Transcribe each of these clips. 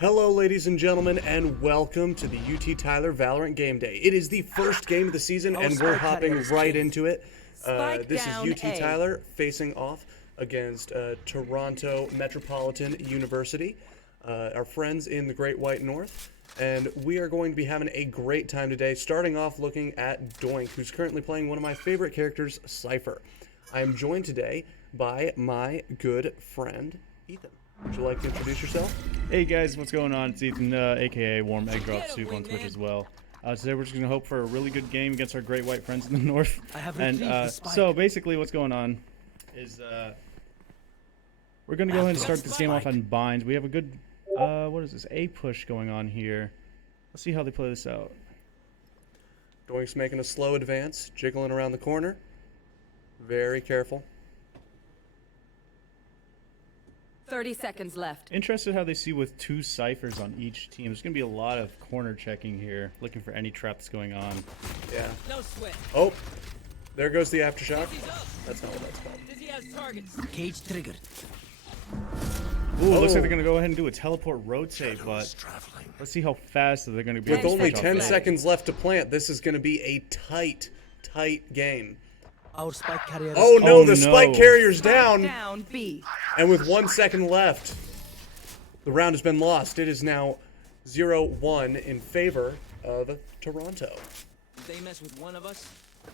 Hello, ladies and gentlemen, and welcome to the UT Tyler Valorant Game Day. It is the first game of the season, and we're hopping right into it. This is UT Tyler facing off against Toronto Metropolitan University, our friends in the Great White North, and we are going to be having a great time today, starting off looking at Doink, who's currently playing one of my favorite characters, Cypher. I am joined today by my good friend, Ethan. Would you like to introduce yourself? Hey guys, what's going on? It's Ethan, aka Warm Egg Drop Soup on Twitch as well. Today we're just going to hope for a really good game against our great white friends in the north. So basically what's going on is we're going to go ahead and start this game off on binds. We have a good, what is this, A push going on here. Let's see how they play this out. Doink's making a slow advance, jiggling around the corner. Very careful. 30 seconds left. Interested how they see with two ciphers on each team. There's going to be a lot of corner checking here, looking for any trap that's going on. Yeah. No sweat. Oh, there goes the aftershock. That's not what that's called. Dizzy has targets. Cage triggered. Ooh, looks like they're going to go ahead and do a teleport rotate, but let's see how fast they're going to be. With only 10 seconds left to plant, this is going to be a tight game. Our spike carrier. Oh no, the spike carrier's down. Down B. And with 1 second left, the round has been lost. It is now 0-1 in favor of Toronto. If they mess with one of us,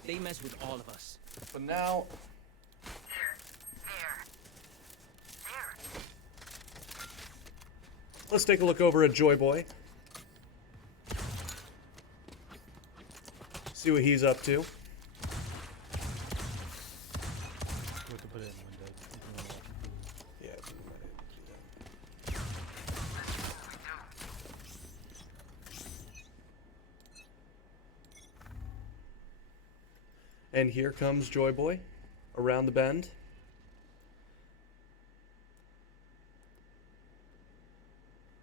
they mess with all of us. But now, let's take a look over at Joy Boy. See what he's up to. And here comes Joy Boy around the bend.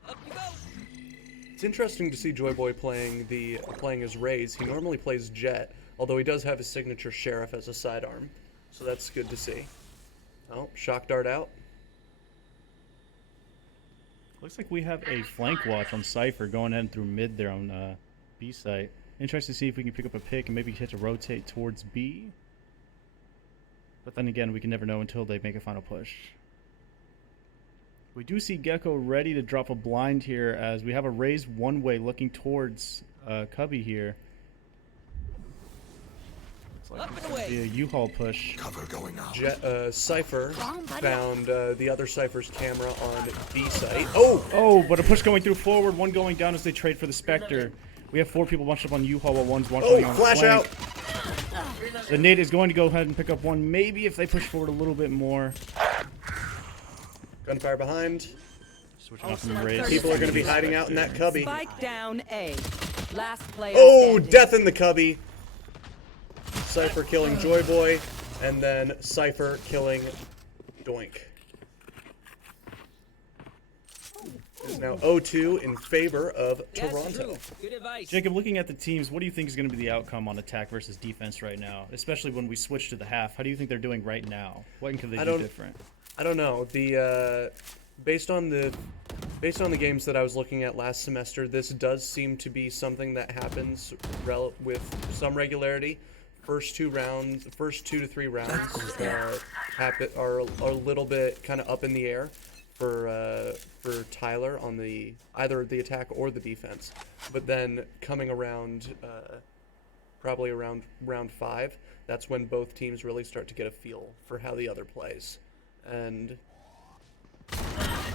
Up you go. It's interesting to see Joy Boy playing as Raze. He normally plays Jet, although he does have his signature Sheriff as a sidearm. So that's good to see. Oh, shock dart out. Looks like we have a flank watch on Cypher going in through mid there on B site. Interested to see if we can pick up a pick and maybe hit to rotate towards B. But then again, we can never know until they make a final push. We do see Gecko ready to drop a blind here as we have a raised one-way looking towards Cubby here. Looks like it's going to be a U-Haul push. Cover going out. Cypher found the other Cypher's camera on B site. Oh, but a push going through forward, one going down as they trade for the Spectre. We have 4 people bunched up on U-Haul while one's going on flash flank. out! The nade is going to go ahead and pick up one, maybe if they push forward a little bit more. Gunfire behind. Switching off from the race. People are going to be hiding out in that cubby. Spike down A. Last player Oh, standing. death in the cubby. Cypher killing Joy Boy, and then Cypher killing Doink. Is now 0-2 in favor of Toronto. Good advice. Jacob, looking at the teams, what do you think is going to be the outcome on attack versus defense right now? Especially when we switch to the half. How do you think they're doing right now? What can they do different? I don't know. Based on the games that I was looking at last semester, this does seem to be something that happens with some regularity. First 2 to 3 rounds are a little bit kind of up in the air for Tyler on either the attack or the defense, but then coming around probably around round 5, that's when both teams really start to get a feel for how the other plays. And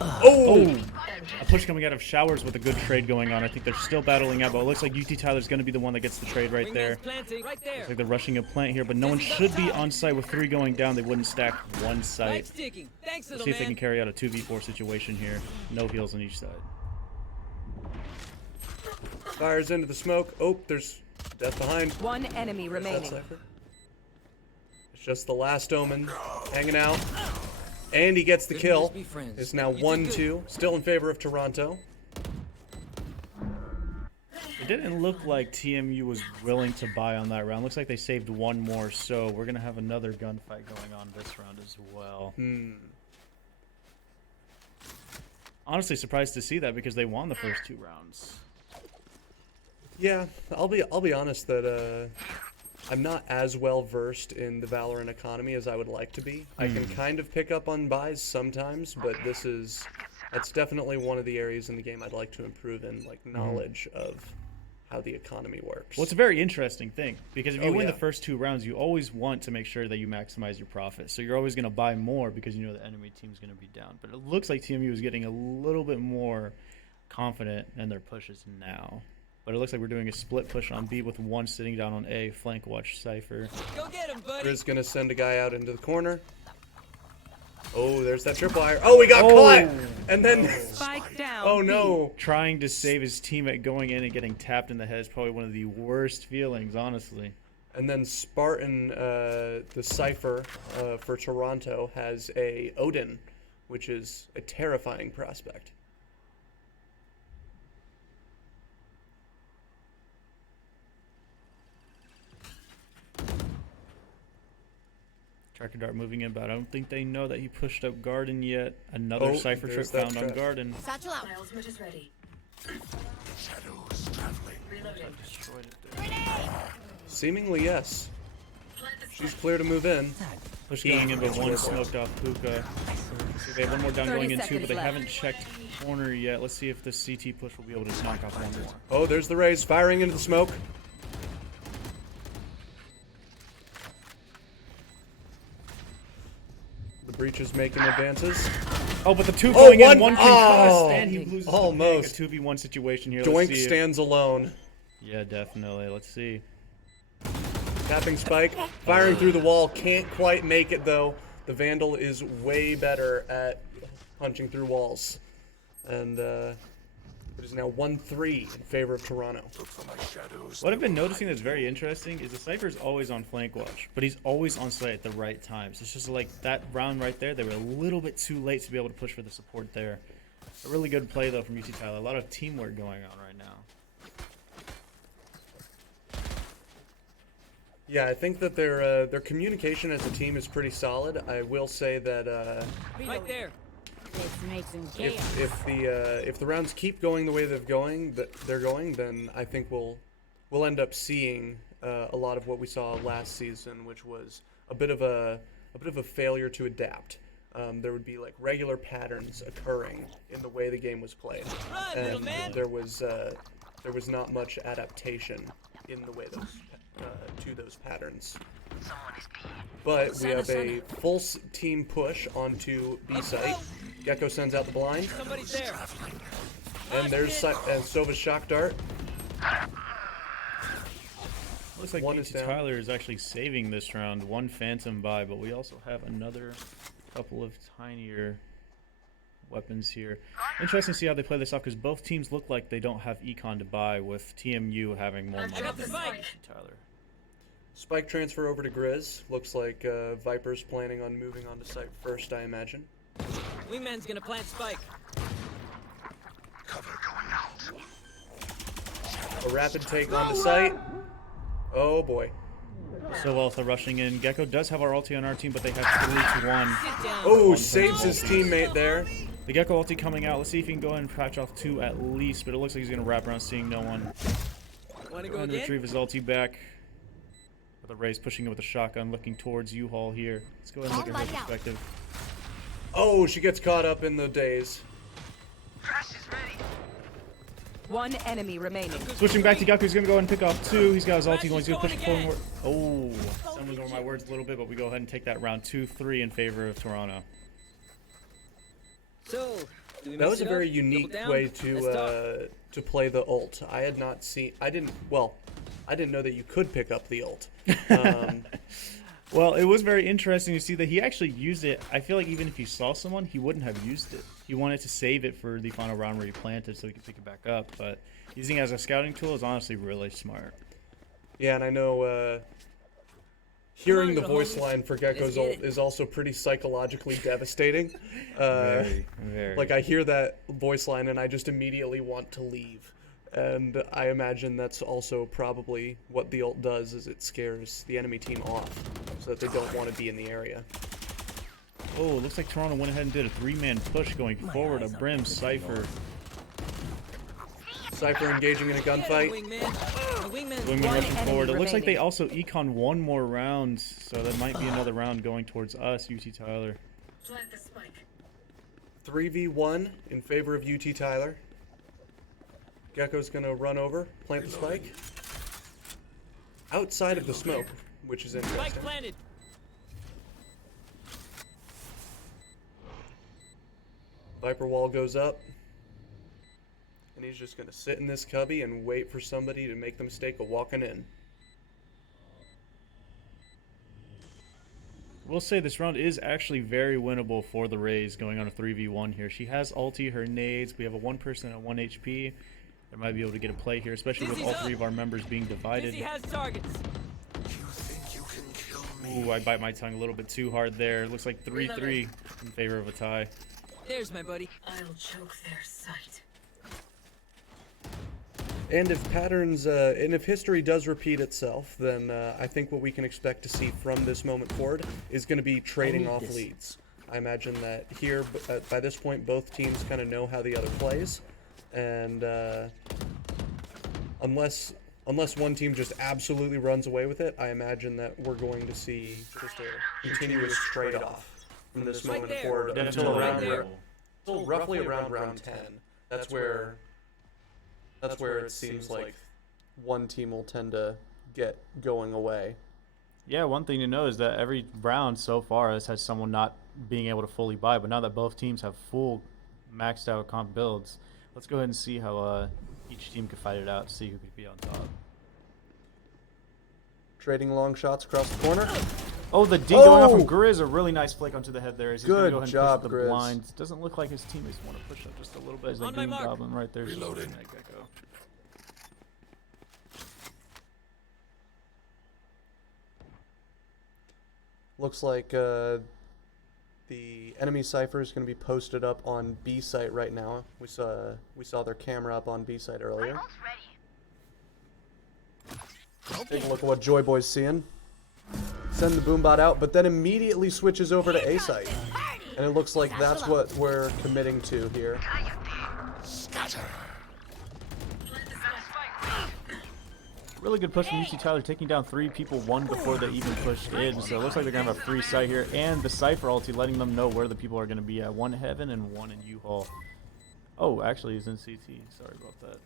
a push coming out of Showers with a good trade going on. I think they're still battling out, but it looks like UT Tyler's going to be the one that gets the trade right there. Planting right there. Looks like they're rushing a plant here, but no one should be on site with 3 going down. They wouldn't stack one site. Sticking. Thanks, Let's little see if they man. can carry out a 2v4 situation here. No heals on each side. fires into the smoke. Oh, there's death behind. One enemy remaining. Cypher. It's just the last Omen hanging out. And he gets the kill. It's now 1-2, still in favor of Toronto. It didn't look like TMU was willing to buy on that round. Looks like they saved one more, so we're going to have another gunfight going on this round as well. honestly surprised to see that because they won the first 2 rounds. Yeah, I'll be honest that I'm not as well versed in the Valorant economy as I would like to be. I can kind of pick up on buys sometimes, but that's definitely one of the areas in the game I'd like to improve in, like knowledge of how the economy works. Well, it's a very interesting thing because if you win yeah. the first 2 rounds, you always want to make sure that you maximize your profit. So you're always going to buy more because you know the enemy team's going to be down. But it looks like TMU is getting a little bit more confident in their pushes now. But it looks like we're doing a split push on B with 1 sitting down on A. Flank watch Cypher. Go get him, buddy. Grizz gonna send a guy out into the corner. Oh, there's that tripwire. Oh, we got caught! And then... Spike down. Oh, no. Trying to save his teammate going in and getting tapped in the head is probably one of the worst feelings, honestly. And then Spartan, the Cypher for Toronto, has a Odin, which is a terrifying prospect. Tracker Dart moving in, but I don't think they know that he pushed up Garden yet. Another Cypher trip there's that found on trap. Garden. Satchel out. Miles is ready. Reloading. Destroyed it there. Seemingly, yes. She's clear to move in. Push going in, but 1 smoked off Puka. So they have 1 more down 30 going in 2, but seconds they left. haven't checked corner yet. Let's see if the CT push will be able to knock off 1 more. Oh, there's the Raze firing into the smoke. The Breach is making advances. Oh, but the 2 Oh, going one- in, 1 oh, concussed, and he loses the almost. pick. A 2v1 situation here. Doink Let's see if- stands alone. Yeah, definitely. Let's see. Tapping Spike, firing through the wall, can't quite make it though. The Vandal is way better at punching through walls. And it is now 1-3 in favor of Toronto. What I've been noticing that's very interesting is the Cypher's always on flank watch, but he's always on site at the right times. It's just like that round right there, they were a little bit too late to be able to push for the support there. A really good play though from UT Tyler. A lot of teamwork going on right now. Yeah, I think that their communication as a team is pretty solid. I will say that Right there. Let's make some chaos. if the rounds keep going the way they're going, then I think we'll end up seeing a lot of what we saw last season, which was a bit of a failure to adapt. There would be like regular patterns occurring in the way the game was played, Run, little and man. there was not much adaptation in the way to those patterns. But we have a full team push onto B site. Gecko sends out the blind, Somebody's there. and there's Sova's shock dart. Looks like One is UT down. Tyler is actually saving this round. 1 Phantom buy, but we also have another couple of tinier weapons here. Interesting to see how they play this off because both teams look like they don't have econ to buy, with TMU having more money got the than spike. UT Tyler. Spike transfer over to Grizz. Looks like Viper's planning on moving on to site first, I imagine. Wingman's gonna plant spike. A rapid take on the site. Oh boy. So also rushing in. Gecko does have our ulti on our team, but they have 3 to 1. Sit down. Oh, saves his teammate there. The Gecko ulti coming out. Let's see if he can go ahead and patch off 2 at least, but it looks like he's going to wrap around seeing no one. Wanna go Trying to again? retrieve his ulti back. With a Raze pushing it with a shotgun, looking towards U-Haul here. Let's go ahead and look at her perspective. Oh, she gets caught up in the daze. 1 enemy remaining. Switching back to Gecko, he's going to go ahead and pick off 2. He's got his ulti going. He's going to push forward. Oh, stumbling over my words a little bit, but we go ahead and take that round 2-3 in favor of Toronto. So, do we That mix was a it very up? unique Double down? way Let's talk. to play the ult. I had not seen. I didn't know that you could pick up the ult. Well, it was very interesting to see that he actually used it. I feel like even if he saw someone, he wouldn't have used it. He wanted to save it for the final round where he planted so he could pick it back up. But using it as a scouting tool is honestly really smart. Yeah, and I know hearing the little voice homies. line for Gecko's Let's get ult it. is also pretty psychologically devastating. Very. Like I hear that voice line and I just immediately want to leave. And I imagine that's also probably what the ult does, is it scares the enemy team off so that they don't want to be in the area. Oh, it looks like Toronto went ahead and did a 3-man push going forward. A Brim, Cypher. Cypher engaging in a gunfight. Wingman. My wingman's Wingman One rushing enemy forward. It looks like they remaining. also econ one more round, so that might be another round going towards us, UT Tyler. Plant the spike. 3v1 in favor of UT Tyler. Gecko's gonna run over, plant the spike. Outside of the smoke, which is spike interesting. planted. Viper wall goes up. And he's just gonna sit in this cubby and wait for somebody to make the mistake of walking in. We'll say this round is actually very winnable for the Rays going on a 3v1 here. She has ulti, her nades. We have a 1 person at 1 HP. They might be able to get a play here, especially with all 3 of our members being divided. Dizzy has targets. Ooh, I bite my tongue a little bit too hard there. Looks like 3-3 in favor of a tie. There's my buddy. I'll choke their sight. And if patterns, and if history does repeat itself, then I think what we can expect to see from this moment forward is going to be trading off leads. I imagine that here, by this point, both teams kind of know how the other plays, and unless one team just absolutely runs away with it, I imagine that we're going to see just a continuous trade-off from this moment forward until roughly around round 10. That's where it seems like one team will tend to get going away. Yeah, one thing to know is that every round so far has had someone not being able to fully buy, but now that both teams have full maxed out comp builds, let's go ahead and see how each team could fight it out, see who could be on top. Trading long shots across the corner. Oh, the D going off from Oh! Grizz, a really nice flick onto the head there. He's gonna Good go ahead and job, push the Grizz. blind. Doesn't look like his teammates want to push up just a little bit as they On my Green mark. Goblin right there. Reloading. Gecko. Looks like the enemy cipher is going to be posted up on B site right now. We saw their camera up on B site earlier. Take a look at what Joy Boy's seeing. Send the boombot out, but then immediately switches over to A site. And it looks like that's what we're committing to here. Really good push from UC Tyler, taking down 3 people, 1 before they even pushed in. So it looks like they're going to have a free site here. And the Cypher ulti letting them know where the people are going to be at. 1 Heaven and 1 in U-Haul. Oh, actually he's in CT. Sorry about that.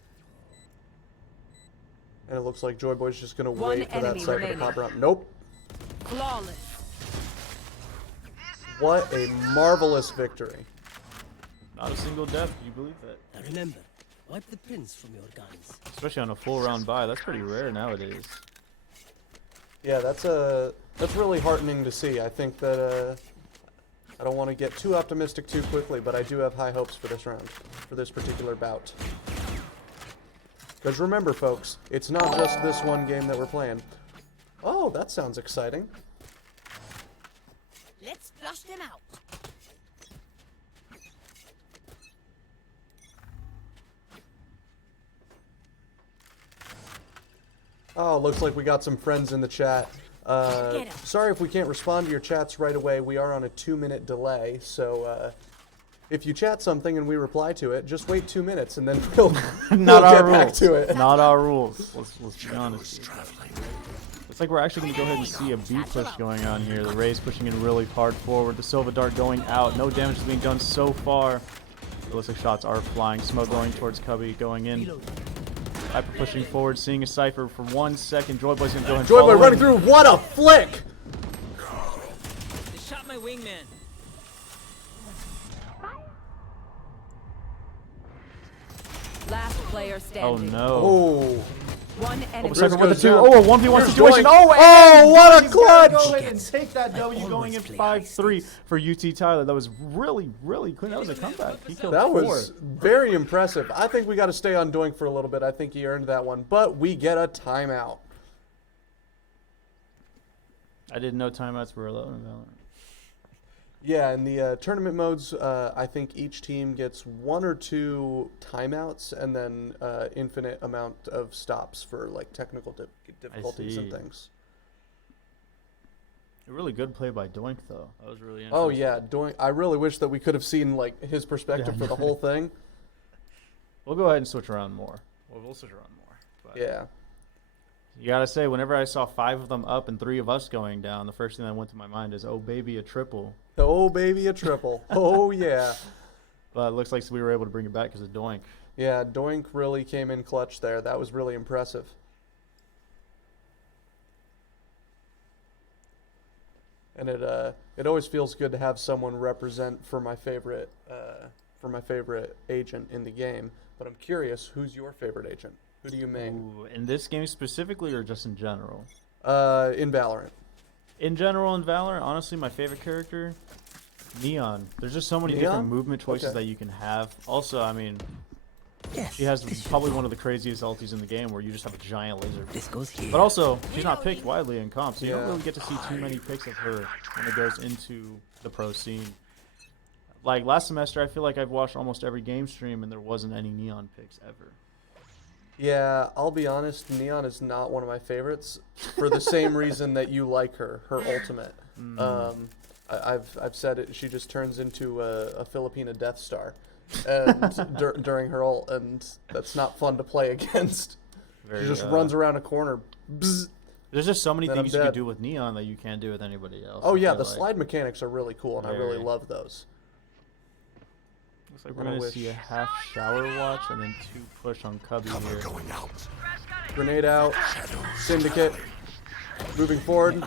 And it looks like Joy Boy's just going to One wait for that enemy cipher to remaining. pop around. Nope. Flawless. What a marvelous victory. Not a single death, can you believe that? Now remember, wipe the pins from your guns. Especially on a full round buy. That's pretty rare nowadays. Yeah, that's really heartening to see. I think that I don't want to get too optimistic too quickly, but I do have high hopes for this round, for this particular bout. Because remember, folks, it's not just this one game that we're playing. Oh, that sounds exciting. Let's flush them out. Oh, looks like we got some friends in the chat. Sorry if we can't respond to your chats right away. We are on a 2-minute delay, so if you chat something and we reply to it, just wait 2 minutes and then we'll get back to it. Not our rules. Let's be honest. Looks like we're actually going to go ahead and see a B push going on here. The Rays pushing in really hard forward. The Silva Dart going out. No damage is being done so far. It looks like shots are flying. Smoke going towards Cubby, going in. Hyper pushing forward, seeing a Cypher for 1 second. Joy Boy's going to go ahead and Joy Boy follow running in. through. What a flick! They shot my wingman. Last player Oh standing. no. Oh. One enemy. Cypher with the goes 2. down. Oh, a 1v1 Here's situation. Joy. Oh, Oh, what a he's gonna clutch! Go ahead and take that W going in 5-3 for UT Tyler. That was really, really clean. That was a comeback. He killed That 4. was very impressive. I think we got to stay on Doink for a little bit. I think he earned that one. But we get a timeout. I didn't know timeouts were allowed in Valorant. Yeah, in the tournament modes, I think each team gets 1 or 2 timeouts and then infinite amount of stops for like technical difficulties and see. things. A really good play by Doink, though. That was really interesting. Oh yeah, I really wish that we could have seen like his perspective for the whole thing. We'll go ahead and switch around more. We'll switch around more. But Yeah. you gotta say, whenever I saw 5 of them up and 3 of us going down, the first thing that went to my mind is, oh baby, a triple. Oh baby, a triple. Oh yeah. But it looks like we were able to bring it back because of Doink. Yeah, Doink really came in clutch there. That was really impressive. And it always feels good to have someone represent for my favorite agent in the game. But I'm curious, who's your favorite agent? Who do you main? Ooh, in this game specifically, or just in general? In Valorant. In general, in Valorant, honestly, my favorite character, Neon. There's just so many different movement choices that you can have. Also, I mean, she has probably one of the craziest ultis in the game, where you just have a giant laser. This goes here. But also, she's not picked widely in comp, so you don't really get to see too many picks of her when it goes into the pro scene. Like last semester, I feel like I've watched almost every game stream, and there wasn't any Neon picks ever. Yeah, I'll be honest, Neon is not one of my favorites for the same reason that you like her ultimate. I've said it, she just turns into a Filipina Death Star and during her ult, and that's not fun to play against. She just runs around a corner. Bzz, There's just so many then things I'm you dead. can do with Neon that you can't do with anybody else. Oh I yeah, feel the like. slide mechanics are really cool, and I really Very. love those. Looks like we're going to see a half shower watch and then 2 push on Cubby here. Grenade out. Syndicate. Moving forward.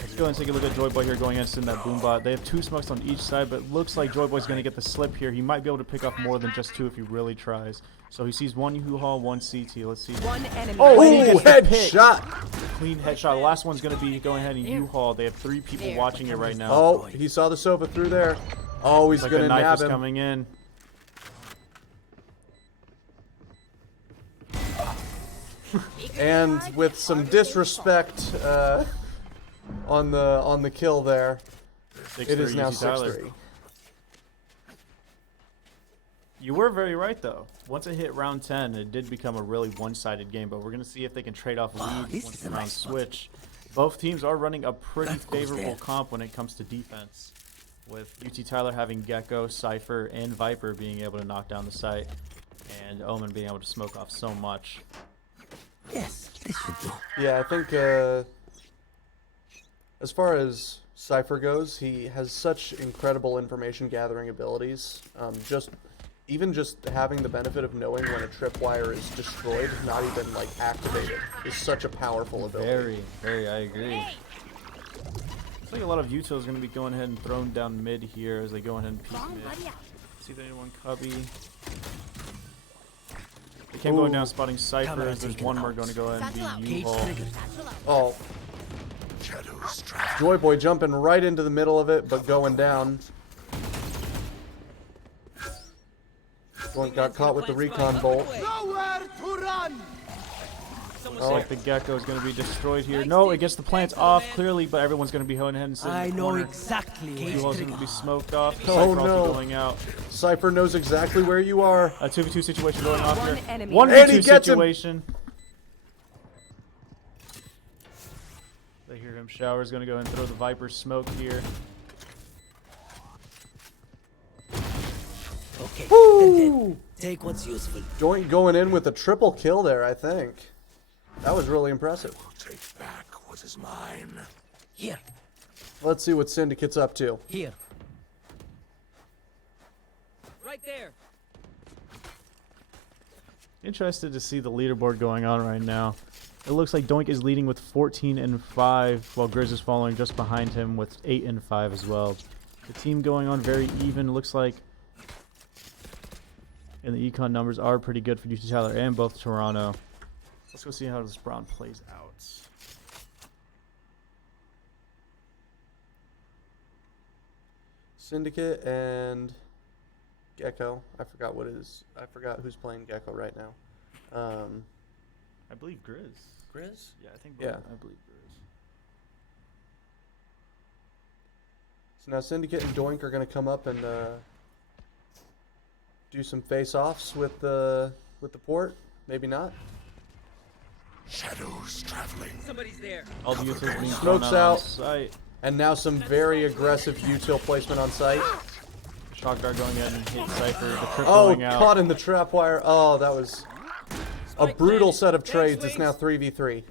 Let's go and take a look at Joyboy here going against in that boombot. They have 2 smokes on each side, but it looks like Joyboy's going to get the slip here. He might be able to pick off more than just 2 if he really tries. So he sees 1 U-Haul, 1 CT. Let's see. One enemy. Oh, he gets the headshot! Clean headshot. The last one's going to be going ahead and U-Haul. They have 3 people watching it right now. Oh, he saw the Sova through there. Oh, he's Like going the to knife nab is him. coming in. And with some disrespect on the kill there, it is now 6-3. You were very right, though. Once it hit round 10, it did become a really one-sided game, but we're going to see if they can trade off leads once the rounds switch. Both teams are running a pretty favorable comp when it comes to defense, with UT Tyler having Gecko, Cypher, and Viper being able to knock down the site, and Omen being able to smoke off so much. Yes, this should do. Yeah, I think as far as Cypher goes, he has such incredible information gathering abilities. Even just having the benefit of knowing when a tripwire is destroyed, not even like activated, is such a powerful ability. Very, I agree. Looks like a lot of Utah is going to be going ahead and thrown down mid here as they go ahead and peek mid. See if anyone Cubby. They keep going down, spotting Cypher. As there's one more going to go ahead and be U-Haul. Oh. Joyboy jumping right into the middle of it, but going down. One got caught with the recon bolt. Looks like the Gecko is going to be destroyed here. No, it gets the plants off clearly, but everyone's going to be going ahead and sitting in I the know corner. exactly where U-Haul's going to be smoked off. Oh, Cypher no. also going out. Cypher knows exactly where you are. A 2v2 situation going off One here. enemy. 1v2 And he gets him. situation. They hear him shower. Is going to go ahead and throw the Viper smoke here. Okay. Woo! Take what's useful. Joint going in with a triple kill there, I think. That was really impressive. Take back what is mine. Here, Let's see what Syndicate's up to. here. Right there. Interested to see the leaderboard going on right now. It looks like Doink is leading with 14 and 5, while Grizz is following just behind him with 8 and 5 as well. The team going on very even. Looks like, and the econ numbers are pretty good for UT Tyler and both Toronto. Let's go see how this round plays out. Syndicate and Gecko. I forgot who's playing Gecko right now. I believe Grizz. Grizz? Yeah, I think. Yeah. I believe Grizz. So now Syndicate and Doink are going to come up and do some face-offs with the port. Maybe not. Shadows traveling. Somebody's there. All the utils being Smokes thrown out. on site. And now some very aggressive util placement on site. Shock dart going in and hit Cypher. The trip Oh, going out. caught in the trap wire. Oh, that was a brutal set of trades. It's now 3v3.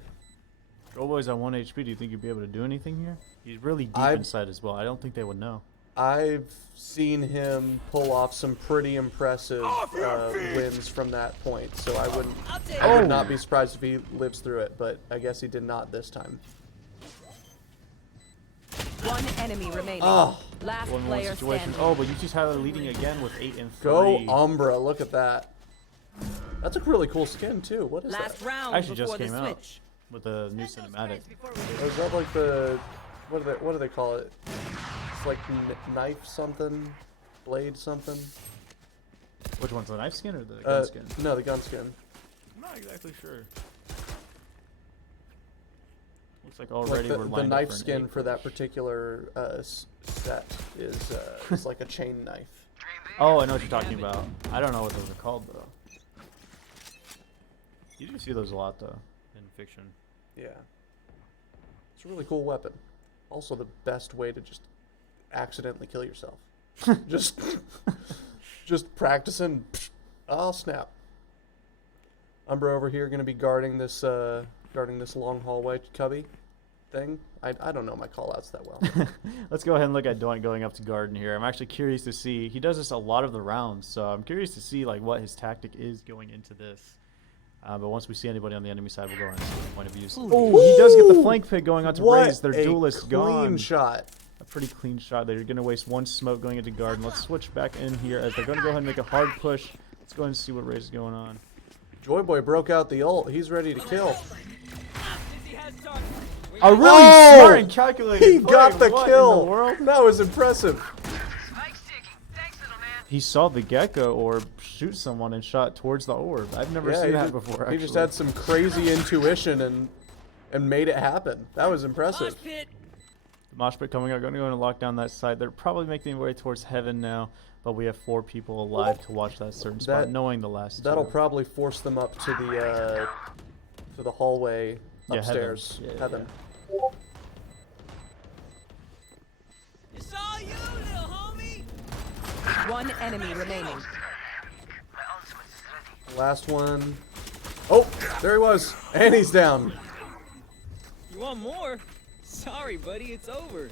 Trollboy's at 1 HP. Do you think you'd be able to do anything here? He's really deep I- inside as well. I don't think they would know. I've seen him pull off some pretty impressive wins from that point, so I would not be surprised if he lives through it, but I guess he did not this time. One enemy remaining. Oh. Last 1-1 player situation. standing. Oh, but UT's Tyler leading again with 8 and 3. Go Umbra, look at that. That's a really cool skin too. What is Last that? round Actually before just the came out switch. with a new cinematic. Or is that like the what do they call it? It's like knife something, blade something. Which one's the knife skin or the gun skin? No, the gun skin. I'm not exactly sure. Looks like Like already we're the lined up knife for an skin 8 for that push. particular set is like a chain knife. Oh, I know what you're talking about. I don't know what those are called though. You do see those a lot though in fiction. Yeah. It's a really cool weapon. Also the best way to just accidentally kill yourself. just practicing. Oh snap. Umbra over here gonna be guarding this long hallway cubby thing. I don't know my callouts that well. Let's go ahead and look at Doink going up to Garden here. I'm actually curious to see. He does this a lot of the rounds, so I'm curious to see like what his tactic is going into this. But once we see anybody on the enemy side, we'll go ahead and see the point of view. Oh, he does get the flank pick going onto What Raze. Their a duelist clean gone. shot. A pretty clean shot. They're going to waste one smoke going into Garden. Let's switch back in here as they're going to go ahead and make a hard push. Let's go ahead and see what Raze is going on. Joy Boy broke out the ult. He's ready to kill. A really smart and calculated He play. got the What kill. in the world? That was impressive. He saw the gecko orb shoot someone and shot towards the orb. I've never seen that before. He just had some crazy intuition and made it happen. That was impressive. The mosh pit coming out, going to go and lock down that side. They're probably making their way towards heaven now, but we have 4 people alive to watch that certain spot, knowing the last That'll 2. probably force them up to the hallway Yeah, upstairs. heaven. Yeah, Heaven. It's all you, little homie. One enemy remaining. Last one. Oh, there he was, and he's down. You want more? Sorry, buddy, it's over.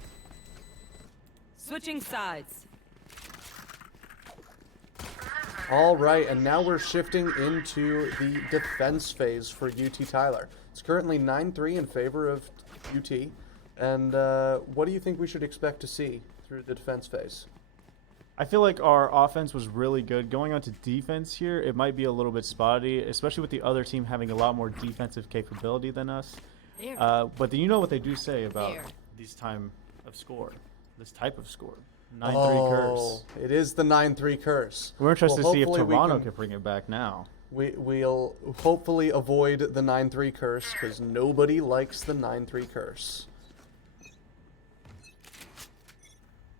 Switching sides. All right, and now we're shifting into the defense phase for UT Tyler. It's currently 9-3 in favor of UT. And what do you think we should expect to see through the defense phase? I feel like our offense was really good. Going on to defense here, it might be a little bit spotty, especially with the other team having a lot more defensive capability than us. But you know what they do say about this type of score. 9-3 curse. It is the 9-3 curse. We're interested to see if hopefully Toronto can bring it back now. We'll hopefully avoid the 9-3 curse, because nobody likes the 9-3 curse.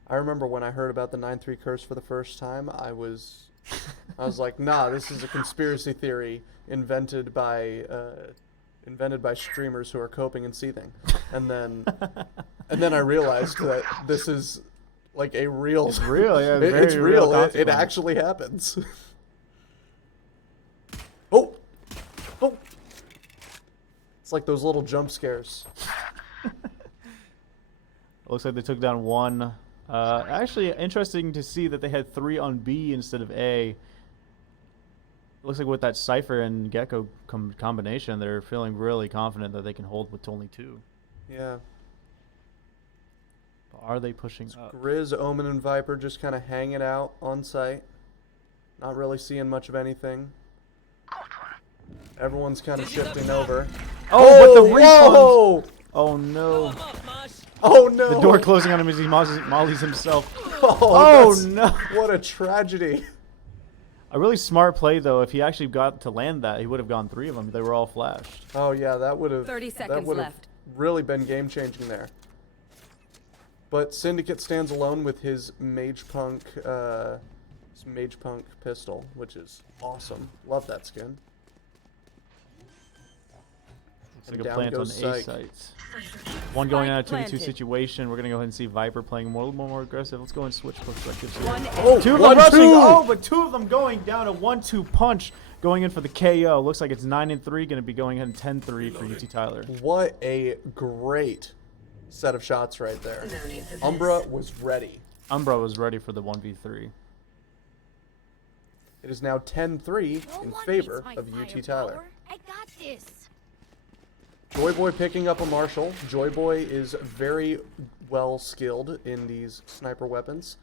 I remember when I heard about the 9-3 curse for the first time, I was like, nah, this is a conspiracy theory invented by streamers who are coping and seething. And then I realized that this is like a real. It's real, yeah. It's real. It consequence. actually happens. Oh! It's like those little jump scares. It looks like they took down 1. Actually, interesting to see that they had 3 on B instead of A. It looks like with that Cypher and Gecko combination, they're feeling really confident that they can hold with only 2. Yeah. But are they pushing up? Grizz, Omen, and Viper just kind of hanging out on site. Not really seeing much of anything. Everyone's kind of shifting over. Oh, but the refund! Whoa! Oh no! Oh no! The door closing on him as he mollies himself. Oh no! What a tragedy! A really smart play though. If he actually got to land that, he would have gone 3 of them. They were all flashed. Oh yeah, that would have. 30 that seconds would have left. really been game changing there. But Syndicate stands alone with his Mage Punk pistol, which is awesome. Love that skin. Looks like And a down plant on goes A Psych. sites. One going out of 2v2 planted. situation. We're gonna go ahead and see Viper playing more, a little more aggressive. Let's go and switch perspectives here. One Oh, Two of them 1-2. rushing. Oh, but two of them going down a 1-2 punch, going in for the KO. Looks like it's 9-3, going to be going ahead 10-3 for UT Tyler. What a great set of shots right there. Umbra was ready. Umbra was ready for the 1v3. It is now 10-3 in favor of UT Tyler. I got this. Joyboy picking up a Marshall. Joyboy is very well skilled in these sniper weapons.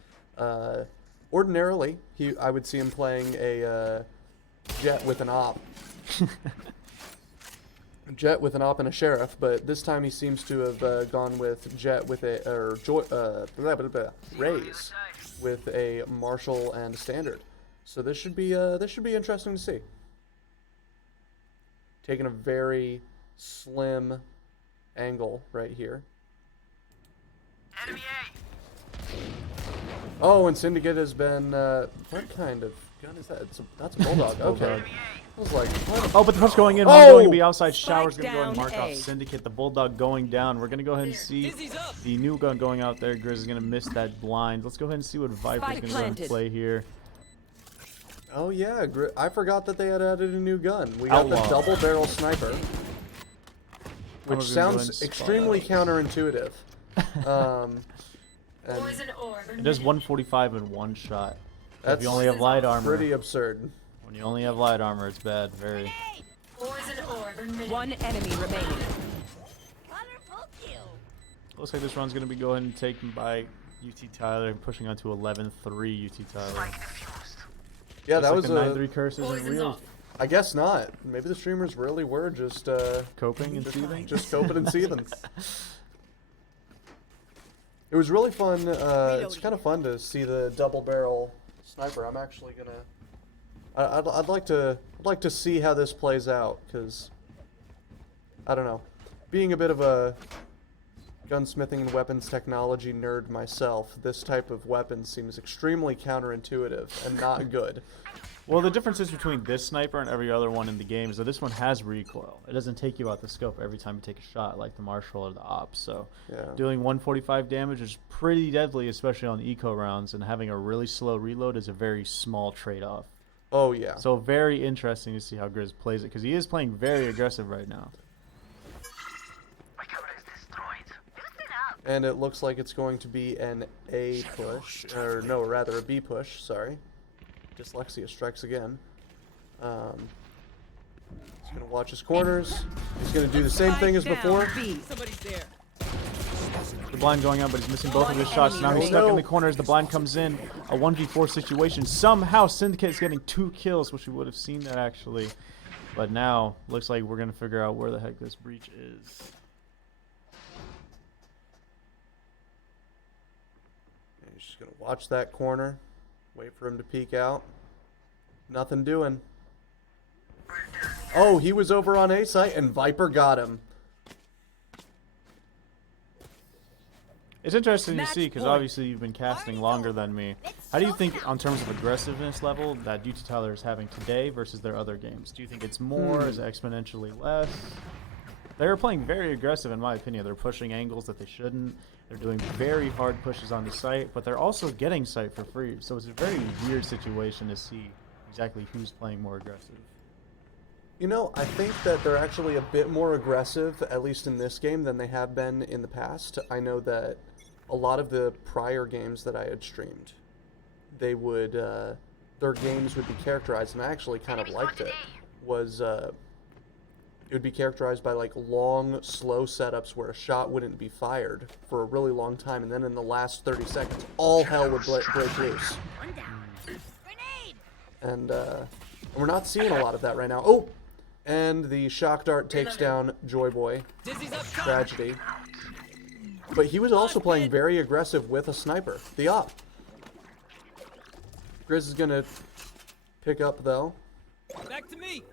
Ordinarily, I would see him playing a Jet with an op. Jet with an op and a sheriff, but this time he seems to have gone with Jet with a Raze with a Marshall and a standard. So this should be interesting to see. Taking a very slim angle right here. Oh, and Syndicate has been what kind of gun is that? That's a Bulldog. Okay. I was like, what? Oh, but the push going in. Oh! One going to be outside. Shower's going to go and down mark off A. Syndicate. The Bulldog going down. We're going to go ahead and see Dizzy's up. the new gun going out there. Grizz is going to miss that blind. Let's go ahead and see what Viper's Spike going to go and planted. play here. Oh yeah, I forgot that they had added a new gun. We got the Outlaw. double barrel sniper, which gonna go sounds and spot. extremely counterintuitive. And Poison orb. It does 145 in one shot. If that's you only have light armor, pretty absurd. when you only have light armor, it's bad. Very. Poison orb. One enemy remaining. Colorful kill. Looks like this run's going to be going and taken by UT Tyler and pushing on to 11-3 UT Tyler. Yeah, that Looks was like the a. 9-3 curse isn't Poison's real. off. I guess not. Maybe the streamers really were just Coping and seething. just coping and seething. It was really fun. It's kind of fun to see the double barrel sniper. I'm actually gonna. I'd like to see how this plays out, because I don't know. Being a bit of a gunsmithing and weapons technology nerd myself, this type of weapon seems extremely counterintuitive and not good. Well, the difference is between this sniper and every other one in the game is that this one has recoil. It doesn't take you out the scope every time you take a shot like the Marshall or the Op. So Yeah. doing 145 damage is pretty deadly, especially on eco rounds, and having a really slow reload is a very small trade-off. Oh yeah. So very interesting to see how Grizz plays it, because he is playing very aggressive right now. And it looks like it's going to be an A push, or no, rather a B push. Sorry, dyslexia strikes again. He's gonna watch his corners. He's gonna do the same thing as Down before. B. Somebody's there. The blind going out, but he's missing both of his shots. Now he's stuck in the corner as the blind comes in. A 1v4 situation. Somehow Syndicate is getting 2 kills, which we would have seen that actually. But now, looks like we're going to figure out where the heck this breach is. He's just gonna watch that corner, wait for him to peek out. Nothing doing. Oh, he was over on A site, and Viper got him. It's interesting to Match see, because point. obviously you've been casting longer than me. How do you think, on terms of aggressiveness level, that UT Tyler is having today versus their other games? Do you think it's more? Is it exponentially less? They're playing very aggressive, in my opinion. They're pushing angles that they shouldn't. They're doing very hard pushes on the site, but they're also getting site for free. So it's a very weird situation to see exactly who's playing more aggressive. You know, I think that they're actually a bit more aggressive, at least in this game, than they have been in the past. I know that a lot of the prior games that I had streamed, they would, their games would be characterized, and I actually kind of liked it, was, it would be characterized by, like, long, slow setups where a shot wouldn't be fired for a really long time, and then in the last 30 seconds, all hell would break loose. One down. Grenade. And we're not seeing a lot of that right now. Oh! And the shock dart takes down Joyboy. Dizzy's up top. Tragedy. But he was also playing very aggressive with a sniper. The op. Grizz is gonna pick up though. Back to me.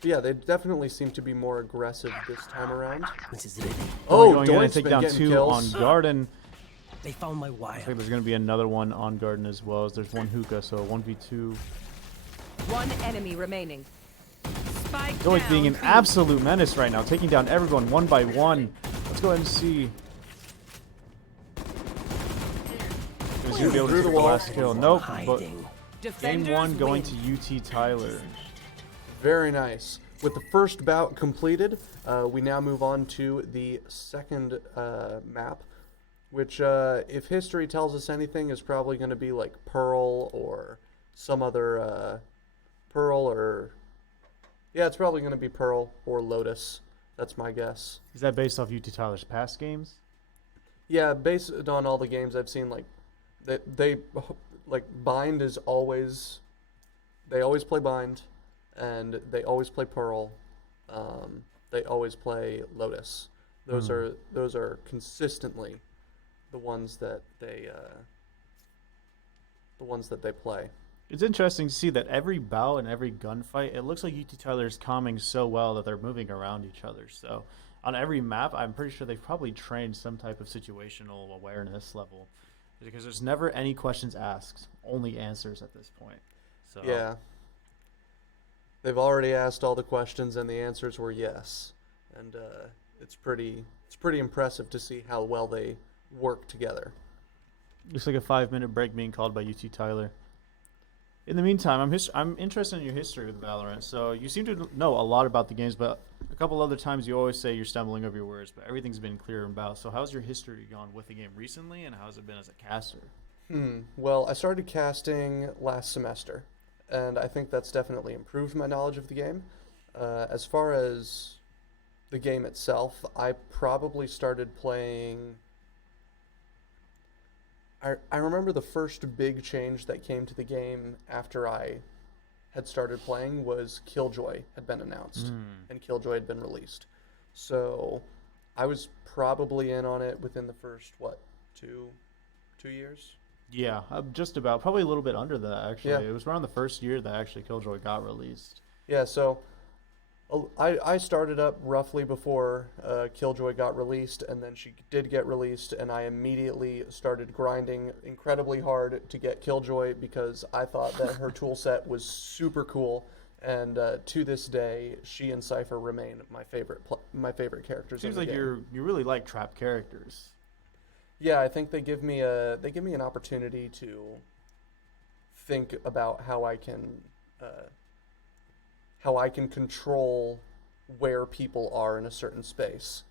But yeah, they definitely seem to be more aggressive this time around. This is ready. Oh, going in and Doint's take been down getting 2 kills. on Garden. They found my I wire. think there's going to be another one on Garden as well, as there's one hookah, so 1v2. One enemy remaining. Spike Zoe down, being an B. absolute menace right now, taking down everyone one by one. Let's go ahead and see. Is he gonna be able to Through take the the wall. last kill? Nope. But Hiding. game Defenders one going win. to UT Tyler. Very nice. With the first bout completed, we now move on to the second map, which, if history tells us anything, is probably going to be like Pearl or some other Pearl or yeah, it's probably going to be Pearl or Lotus. That's my guess. Is that based off UT Tyler's past games? Yeah, based on all the games I've seen, like they like Bind is always they always play Bind, and they always play Pearl. They always play Lotus. Those are consistently the ones that they play. It's interesting to see that every bout and every gunfight, it looks like UT Tyler is calming so well that they're moving around each other. So on every map, I'm pretty sure they've probably trained some type of situational awareness level, because there's never any questions asked, only answers at this point. So Yeah. They've already asked all the questions and the answers were yes. And it's pretty impressive to see how well they work together. looks like a 5-minute break being called by UT Tyler. In the meantime, I'm interested in your history with Valorant. So you seem to know a lot about the games, but a couple other times you always say you're stumbling over your words, but everything's been clear and bow. So how's your history gone with the game recently, and how's it been as a caster? Well, I started casting last semester, and I think that's definitely improved my knowledge of the game. As far as the game itself, I probably started playing. I remember the first big change that came to the game after I had started playing was Killjoy had been announced and Killjoy had been released. So I was probably in on it within the first, two years? Yeah, just about. Probably a little bit under that, actually. Yeah. It was around the first year that actually Killjoy got released. Yeah, so I started up roughly before Killjoy got released, and then she did get released, and I immediately started grinding incredibly hard to get Killjoy because I thought that her toolset was super cool, and to this day, she and Cypher remain my favorite characters. Seems in the like game. you really like trap characters. Yeah, I think they give me an opportunity to think about how I can control where people are in a certain space.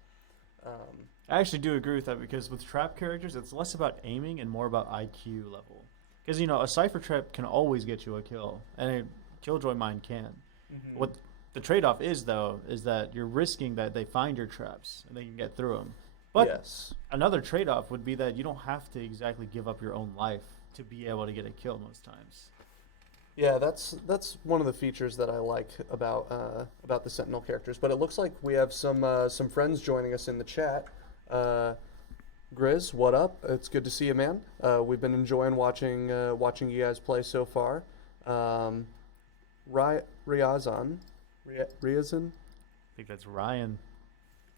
I actually do agree with that, because with trap characters, it's less about aiming and more about IQ level. Because, a Cypher trap can always get you a kill, and a Killjoy mine can. What the trade-off is, though, is that you're risking that they find your traps and they can get through them. But Yes. another trade-off would be that you don't have to exactly give up your own life to be able to get a kill most times. Yeah, that's one of the features that I like about the Sentinel characters. But it looks like we have some friends joining us in the chat. Grizz, what up? It's good to see you, man. We've been enjoying watching you guys play so far. Riazan, I think that's Ryan,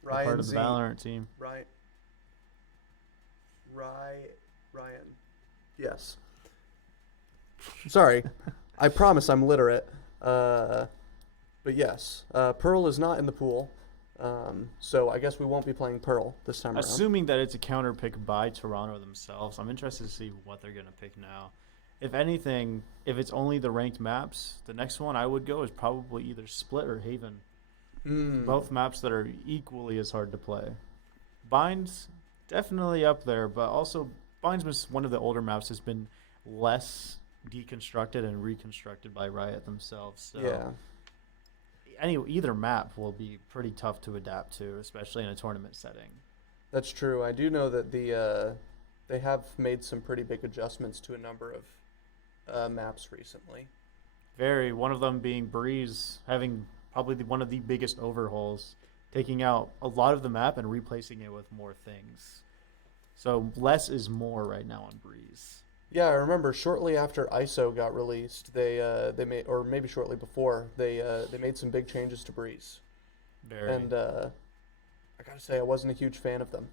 Ryan part of the Z. Valorant team. Ryan. Yes. Sorry. I promise I'm literate. But yes, Pearl is not in the pool. So I guess we won't be playing Pearl this time around. Assuming that it's a counter pick by Toronto themselves, I'm interested to see what they're going to pick now. If anything, if it's only the ranked maps, the next one I would go is probably either Split or Haven. Both maps that are equally as hard to play. Bind's definitely up there, but also Bind's was one of the older maps that's been less deconstructed and reconstructed by Riot themselves. So Yeah. Either map will be pretty tough to adapt to, especially in a tournament setting. That's true. I do know that they have made some pretty big adjustments to a number of maps recently. One of them being Breeze, having probably one of the biggest overhauls, taking out a lot of the map and replacing it with more things. So less is more right now on Breeze. Yeah, I remember shortly after ISO got released, they made, or maybe shortly before, they made some big changes to Breeze. And I gotta say, I wasn't a huge fan of them.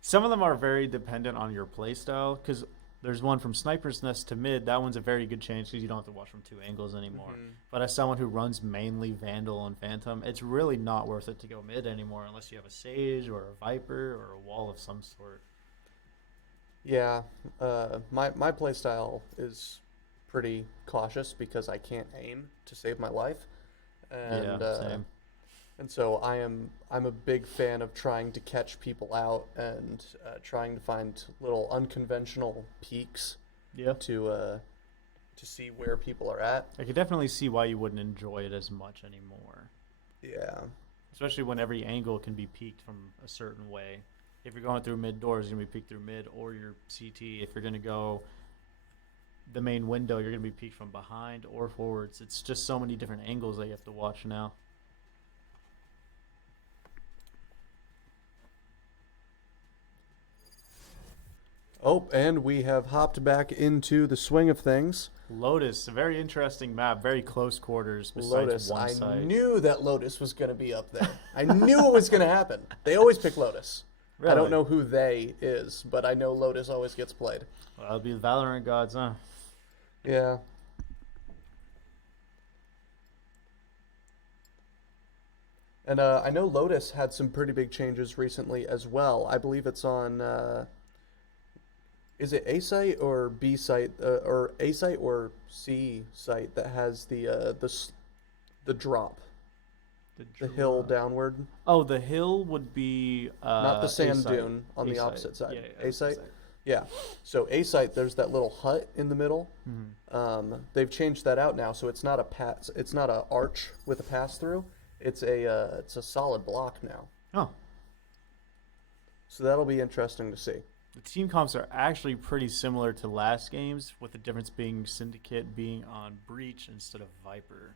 Some of them are very dependent on your playstyle, because There's one from Sniper's Nest to mid. That one's a very good change because you don't have to watch from 2 angles anymore. But as someone who runs mainly Vandal and Phantom, it's really not worth it to go mid anymore unless you have a Sage or a Viper or a wall of some sort. Yeah, my playstyle is pretty cautious because I can't aim to save my life, and Same. and so I'm a big fan of trying to catch people out and trying to find little unconventional peaks Yeah. to see where people are at. I could definitely see why you wouldn't enjoy it as much anymore. Yeah, Especially when every angle can be peaked from a certain way. If you're going through mid doors, you're going to be peaked through mid or your CT. If you're going to go the main window, you're going to be peaked from behind or forwards. It's just so many different angles that you have to watch now. Oh, and we have hopped back into the swing of things. Lotus, a very interesting map, very close quarters besides Lotus, one I side. knew that Lotus was going to be up there. I knew it was going to happen. They always pick Lotus. I Really? don't know who they is, but I know Lotus always gets played. Well, that'll be the Valorant gods, huh? Yeah. And I know Lotus had some pretty big changes recently as well. I believe it's on, is it A site or B site, or A site or C site that has the drop, the hill downward, Oh, the hill would be not the sand A-site. dune on the A-site. opposite side. Yeah, A site. Yeah. So A site, there's that little hut in the middle. They've changed that out now, so it's not a pass. It's not a arch with a pass through. It's a solid block now. Oh, So that'll be interesting to see. the team comps are actually pretty similar to last game's, with the difference being Syndicate being on Breach instead of Viper.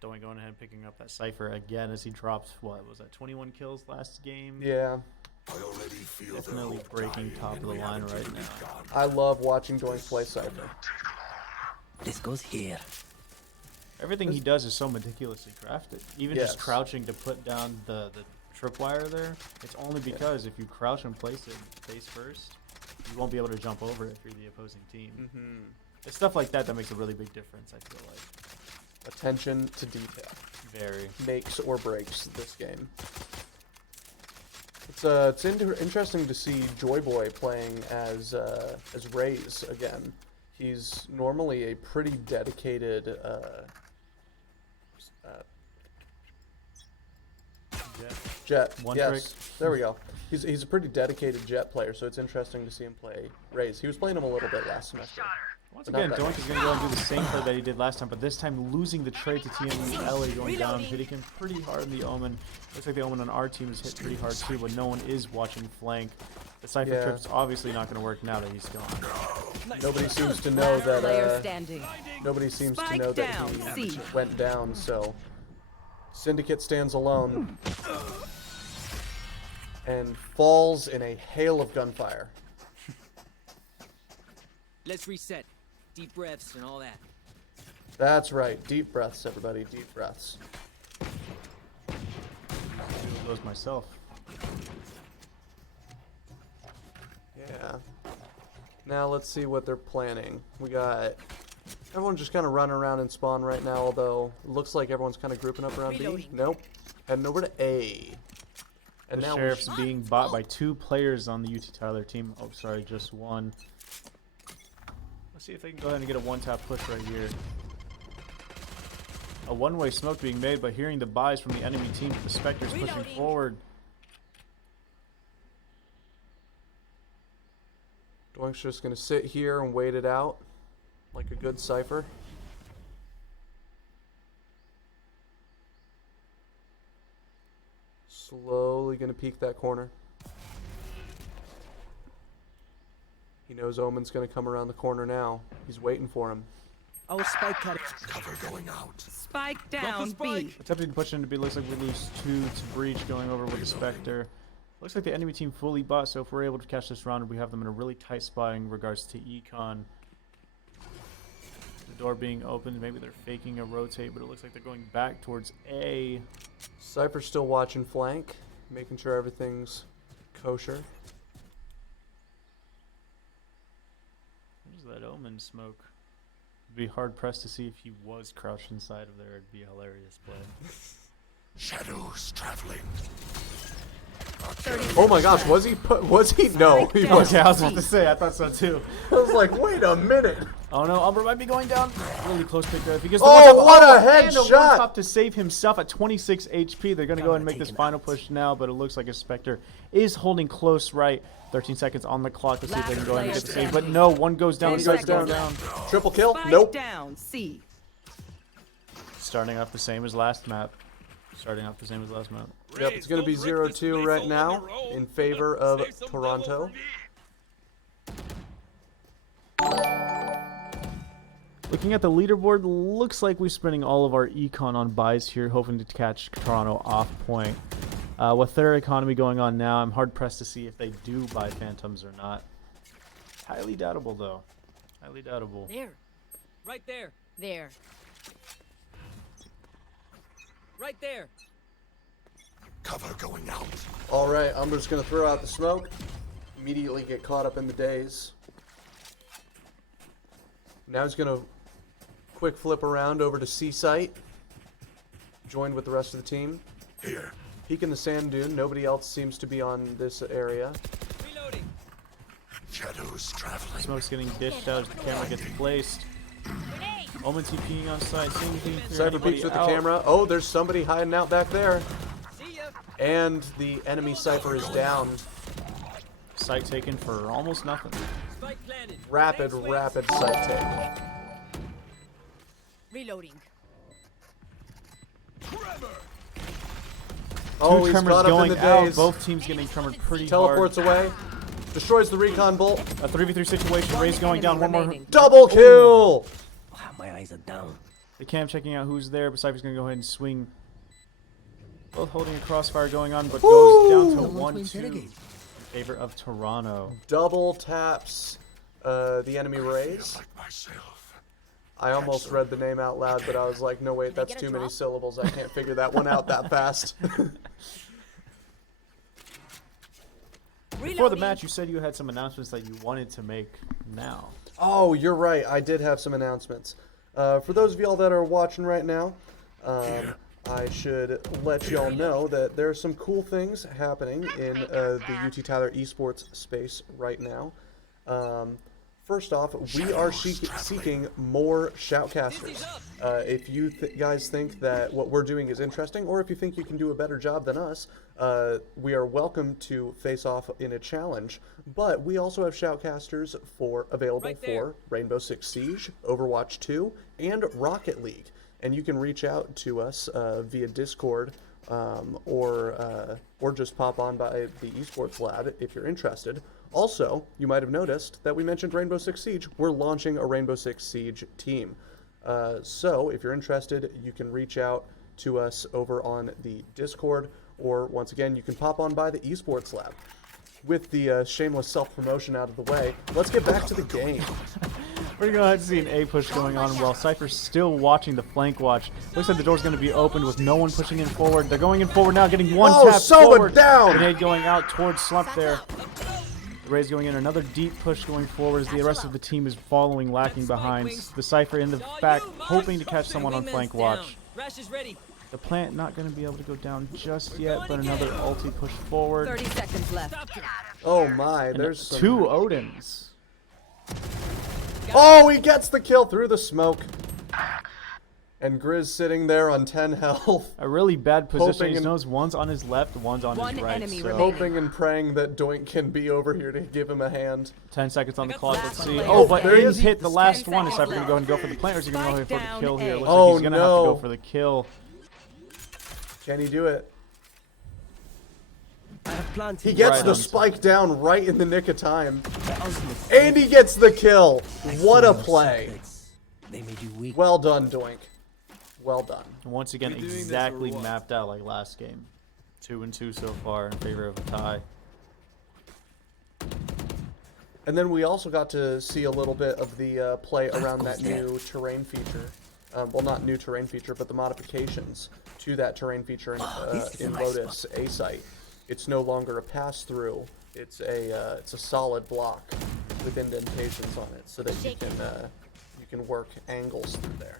Doing going ahead and picking up that Cypher again as he dropped, what was that, 21 kills last game? Yeah. I already feel Definitely breaking top of the line right now. I love watching Doink play Cypher. This goes here. Everything he does is so meticulously crafted. Even Yes. just crouching to put down the tripwire there, it's only because if you crouch and place it face first, you won't be able to jump over it if you're the opposing team. It's stuff like that that makes a really big difference, I feel like. Attention to detail Very. makes or breaks this game. It's interesting to see Joyboy playing as Raze again. He's normally a pretty dedicated Jet. One yes, trick. there we go. He's a pretty dedicated Jet player, so it's interesting to see him play Raze. He was playing him a little bit last semester. Once But not again, that Doink is going to go and do the same play that he did last time, but this time losing the trade to TMU. LA going down, hitting him pretty hard in the Omen. Looks like the Omen on our team is hit pretty hard too, but no one is watching flank. The Cypher Yeah. trip's obviously not going to work now that he's gone. Nobody seems to know Player that. standing. Nobody seems to Spike know that down, he C. went down. So Syndicate stands alone and falls in a hail of gunfire. Let's reset. Deep breaths and all that. That's right. Deep breaths, everybody. Deep breaths. Do those myself. Yeah. Now let's see what they're planning. We got everyone just kind of running around in spawn right now, although it looks like everyone's kind of grouping up around B. Nope. Heading over to A. And The now Sheriff's being bought by 2 players on the UT Tyler team. Oh, sorry, just one. Let's see if they can go ahead and get a one-tap push right here. A one-way smoke being made, but hearing the buys from the enemy team, the Spectre's pushing forward. Doink's just gonna sit here and wait it out like a good Cypher. Slowly gonna peek that corner. He knows Omen's gonna come around the corner now. He's waiting for him. Our spike carrier. Cover going out. Spike down B. Attempting to push into B. Looks like we lose 2 to Breach, going over with the Spectre. Looks like the enemy team fully bought, so if we're able to catch this round, we have them in a really tight spot in regards to Econ. The door being opened, maybe they're faking a rotate, but it looks like they're going back towards A. Cypher's still watching flank, making sure everything's kosher. Omen smoke. Be hard pressed to see if he was crouched inside of there. It'd be a hilarious play. Shadows traveling. Oh my gosh, was he? Was he? No, he Okay, wasn't. I was about to say, I thought so too. I was like, wait a minute. Oh no, Umber might be going down. Really close pick there. Because Oh, what a and headshot! one-top to save himself at 26 HP. They're going to go ahead and make this final push now, but it looks like a Spectre is holding close right. 13 seconds on the clock to see if they can go ahead and get the save. But no, one goes down. One Spike goes goes down. down. Triple kill? Spike Nope. down. C. Starting off the same as last map. Yep, it's going to be 0-2 right now in favor of Toronto. Looking at the leaderboard, looks like we're spending all of our econ on buys here, hoping to catch Toronto off point. With their economy going on now, I'm hard-pressed to see if they do buy Phantoms or not. Highly doubtable, though. Highly doubtable. There. Right there. There. Right there. Cover going out. All right, I'm just going to throw out the smoke. Immediately get caught up in the daze. Now he's going to quick flip around over to C site. Joined with the rest of the team. Here. Peek in the sand dune. Nobody else seems to be on this area. Reloading. Shadows traveling. Smoke's getting dished out as the camera gets placed. Grenade. Omen TPing on site, seeing if he can clear Cypher anybody peeks with out. the camera. Oh, there's somebody hiding out back there. See ya. And the enemy Cypher is down. Site taken for almost nothing. Spike planted. Rapid site take. Reloading. Oh, Two he's tremors caught up in going the out. daze. Both teams getting tremored pretty Teleports hard. away. Destroys the recon bolt. A 3v3 situation. Ray's going down. One more. remaining. Double kill! Ah, my eyes are down. The cam checking out who's there, but Cypher's going to go ahead and swing. Both holding a crossfire going on, but goes down to No one to 1-2 in interrogate. favor of Toronto. Double taps the enemy Rays. Like myself. I almost read the name out loud, but I was like, no wait, that's get a too many drop? syllables. I can't figure that one out that fast. Before the match, you said you had some announcements that you wanted to make now. Oh, you're right. I did have some announcements. For those of y'all that are watching right now, I should let y'all know that there are some cool things happening in the UT Tyler Esports space right now. First off, we are seeking more shoutcasters. If you guys think that what we're doing is interesting, or if you think you can do a better job than us, we are welcome to face off in a challenge. But we also have shoutcasters available for Rainbow Six Siege, Overwatch 2, and Rocket League. And you can reach out to us via Discord or just pop on by the Esports Lab if you're interested. Also, you might have noticed that we mentioned Rainbow Six Siege. We're launching a Rainbow Six Siege team. So if you're interested, you can reach out to us over on the Discord, or once again, you can pop on by the Esports Lab. With the shameless self-promotion out of the way, let's get back to the game. We're going to go ahead and see an A push going on while Cypher's still watching the flank watch. Looks like the door's going to be opened with no one pushing in forward. They're going in forward now, getting one tap someone forward. down! Grenade going out towards Slump there. The Rays going in, another deep push going forward as the rest of the team is following, lacking behind. The Cypher in the back, hoping to catch someone on flank watch. Rash is ready. The plant not going to be able to go down just yet, but another ulti push forward. 30 seconds left. Oh my, there's some... Two Odins. Oh, he gets the kill through the smoke. And Grizz sitting there on 10 health. A really bad position. He and- knows one's on his left, one's on One his right. enemy So remaining. Hoping and praying that Doink can be over here to give him a hand. 10 seconds on the clock. Let's see. player Oh, but there he Ains is. hit the last 10 one. Is Cypher seconds going to go ahead and go for the plant, or is he going to go ahead for the Spike kill down here? A. Looks Oh, like he's going to have to no. go for the kill. Can he do it? I have planted. He gets Right the on spike down right in the nick of time. My ultimate. And he gets the kill. I What see a no play. secrets. They made you weak. Well done, Doink. Well done. And once again, exactly mapped out like last game. 2-2 so far in favor of a tie. And then we also got to see a little bit of the play around that goes there. new terrain feature. Well, not new terrain feature, but the modifications to that terrain feature this is a in nice Lotus A site. It's no longer a pass-through. It's a solid block. with indentations on it, so that you can work angles through there.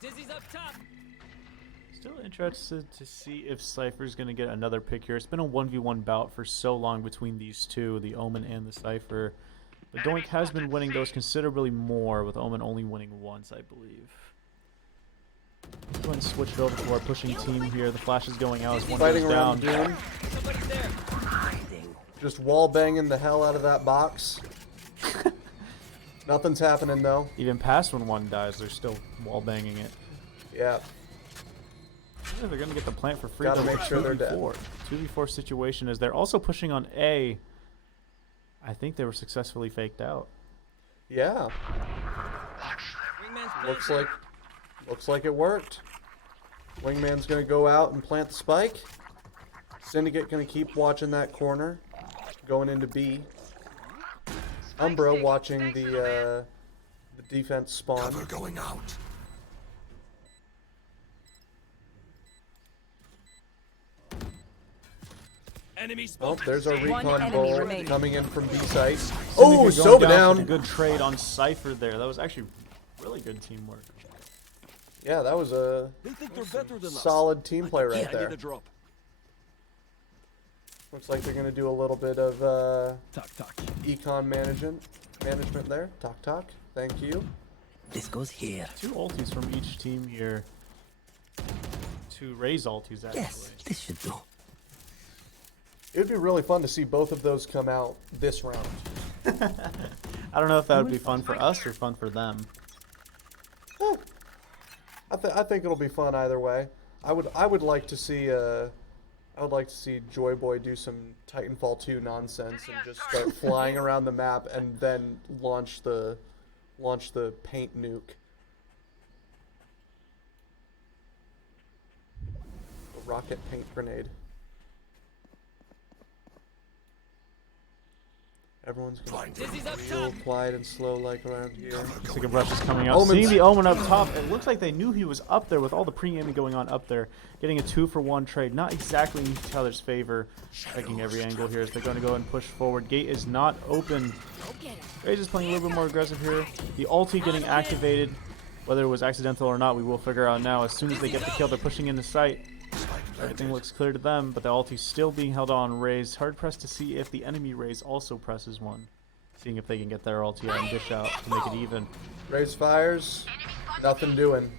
Dizzy's up top. Still interested to see if Cypher's going to get another pick here. It's been a 1v1 bout for so long between these two, the Omen and the Cypher. But Doink has been winning those considerably more, with Omen only winning once, I believe. Let's go ahead and switch it over to our pushing team here. The flash is going out as one Fighting goes around down. Dune. Somebody's there. Just wall banging the hell out of that box. Nothing's happening though. Even past when one dies, they're still wall banging it. Yeah. Yeah, they're going to get the plant for free. Gotta though. make sure they're dead. 2v4 situation is they're also pushing on A. I think they were successfully faked out. Yeah. Wingman's Looks like it worked. Wingman's gonna go out and plant the spike. Syndicate gonna keep watching that corner, going into B. Umbra watching the defense spawn. Cover going out. Oh, there's our One recon enemy bull remaining. coming in from B site. Syndicate Oh, going Soba for down. the good trade on Cypher there. That was actually really good teamwork. Yeah, that was a They think they're better than us. solid team play right Yeah, I there. need a drop. Looks like they're gonna do a little bit of Talk, talk. econ management there. Talk. Thank you. This goes here. 2 ultis from each team here. 2 raise ultis, actually. Yes, this should do. It would be really fun to see both of those come out this round. I don't know if that would be fun for us or fun for them. I think it'll be fun either way. I would like to see Joy Boy do some Titanfall 2 nonsense and just start flying around the map and then launch the paint nuke. A rocket paint grenade. Everyone's gonna be Dizzy's up real top. quiet and slow like around here. Looks like a rush is coming out. Omen's- Seeing the Omen up top, it looks like they knew he was up there with all the pre-aiming going on up there. Getting a 2-for-1 trade, not exactly in each other's favor. Taking every angle here as they're going to go and push forward. Gate is not open. Raze is playing a little bit more aggressive here. The ulti getting activated. Whether it was accidental or not, we will figure out now. As soon as they get the kill, they're pushing into sight. Everything looks clear to them, but the ulti's still being held on Raze. Hard pressed to see if the enemy Raze also presses one. Seeing if they can get their ulti out and dish out to make it even. Raise fires. Nothing doing.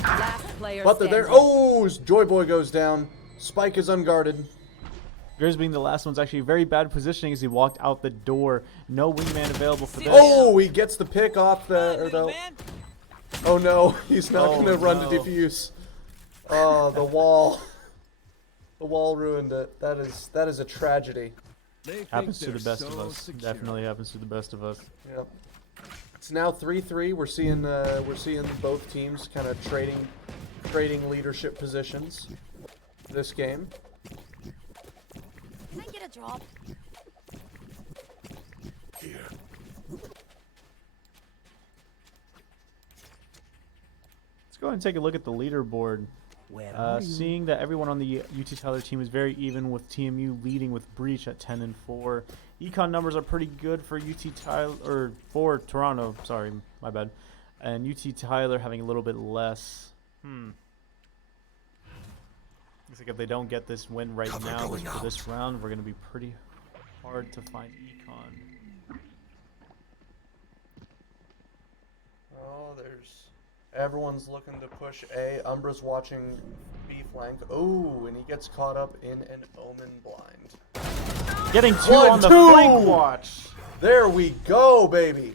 Last player But they're there. standing. Oh, Joy Boy goes down. Spike is unguarded. Grizz being the last one's actually very bad positioning as he walked out the door. No wingman available for this. Oh, he gets the pick off the. Or Little the man. oh no, he's not Oh, gonna run to no. defuse. Oh, the wall. The wall ruined it. That is a tragedy. Happens to the best of us. Definitely happens to the best of us. Yep. It's now 3-3. We're seeing both teams kind of trading leadership positions this game. Can I get a drop? Here. Let's go ahead and take a look at the leaderboard. Where are you? Seeing that everyone on the UT Tyler team is very even, with TMU leading with Breach at 10-4. Econ numbers are pretty good for UT Tyler, or for Toronto. Sorry, my bad. And UT Tyler having a little bit less. Looks like if they don't get this win right Cover now going for this out. round, we're going to be pretty hard to find Econ. Oh, everyone's looking to push A. Umbra's watching B flank. Oh, and he gets caught up in an Omen blind. Getting 2 One, on the two! flank watch. There we go, baby.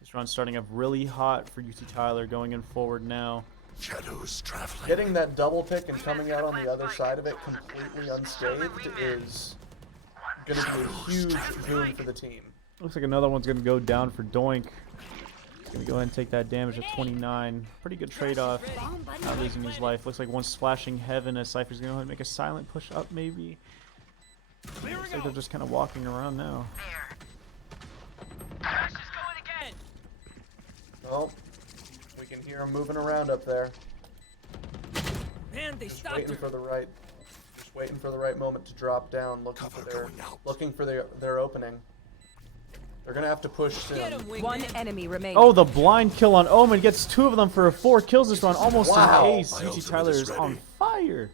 This round's starting up really hot for UT Tyler, going in forward now. Shadows traveling. Getting that double pick and coming out on the other side of it completely unscathed is going to be a huge boon for the team. Looks like another one's going to go down for Doink. He's going to go ahead and take that damage at 29. Pretty good trade-off. Not losing his life. Looks like one's splashing heaven as Cypher's going to go ahead and make a silent push up maybe. Looks like they're just kind of walking around now. Oh, we can hear him moving around up there. Man, they Just stopped waiting her. for the right waiting for the right moment to drop down, Cover going out. looking for their opening. They're gonna have to push soon. Get him, wingman. One enemy remaining. Oh, the blind kill on Omen gets 2 of them for 4 kills this round. Almost Wow. an ace. My UT ultimate Tyler is is on ready. fire.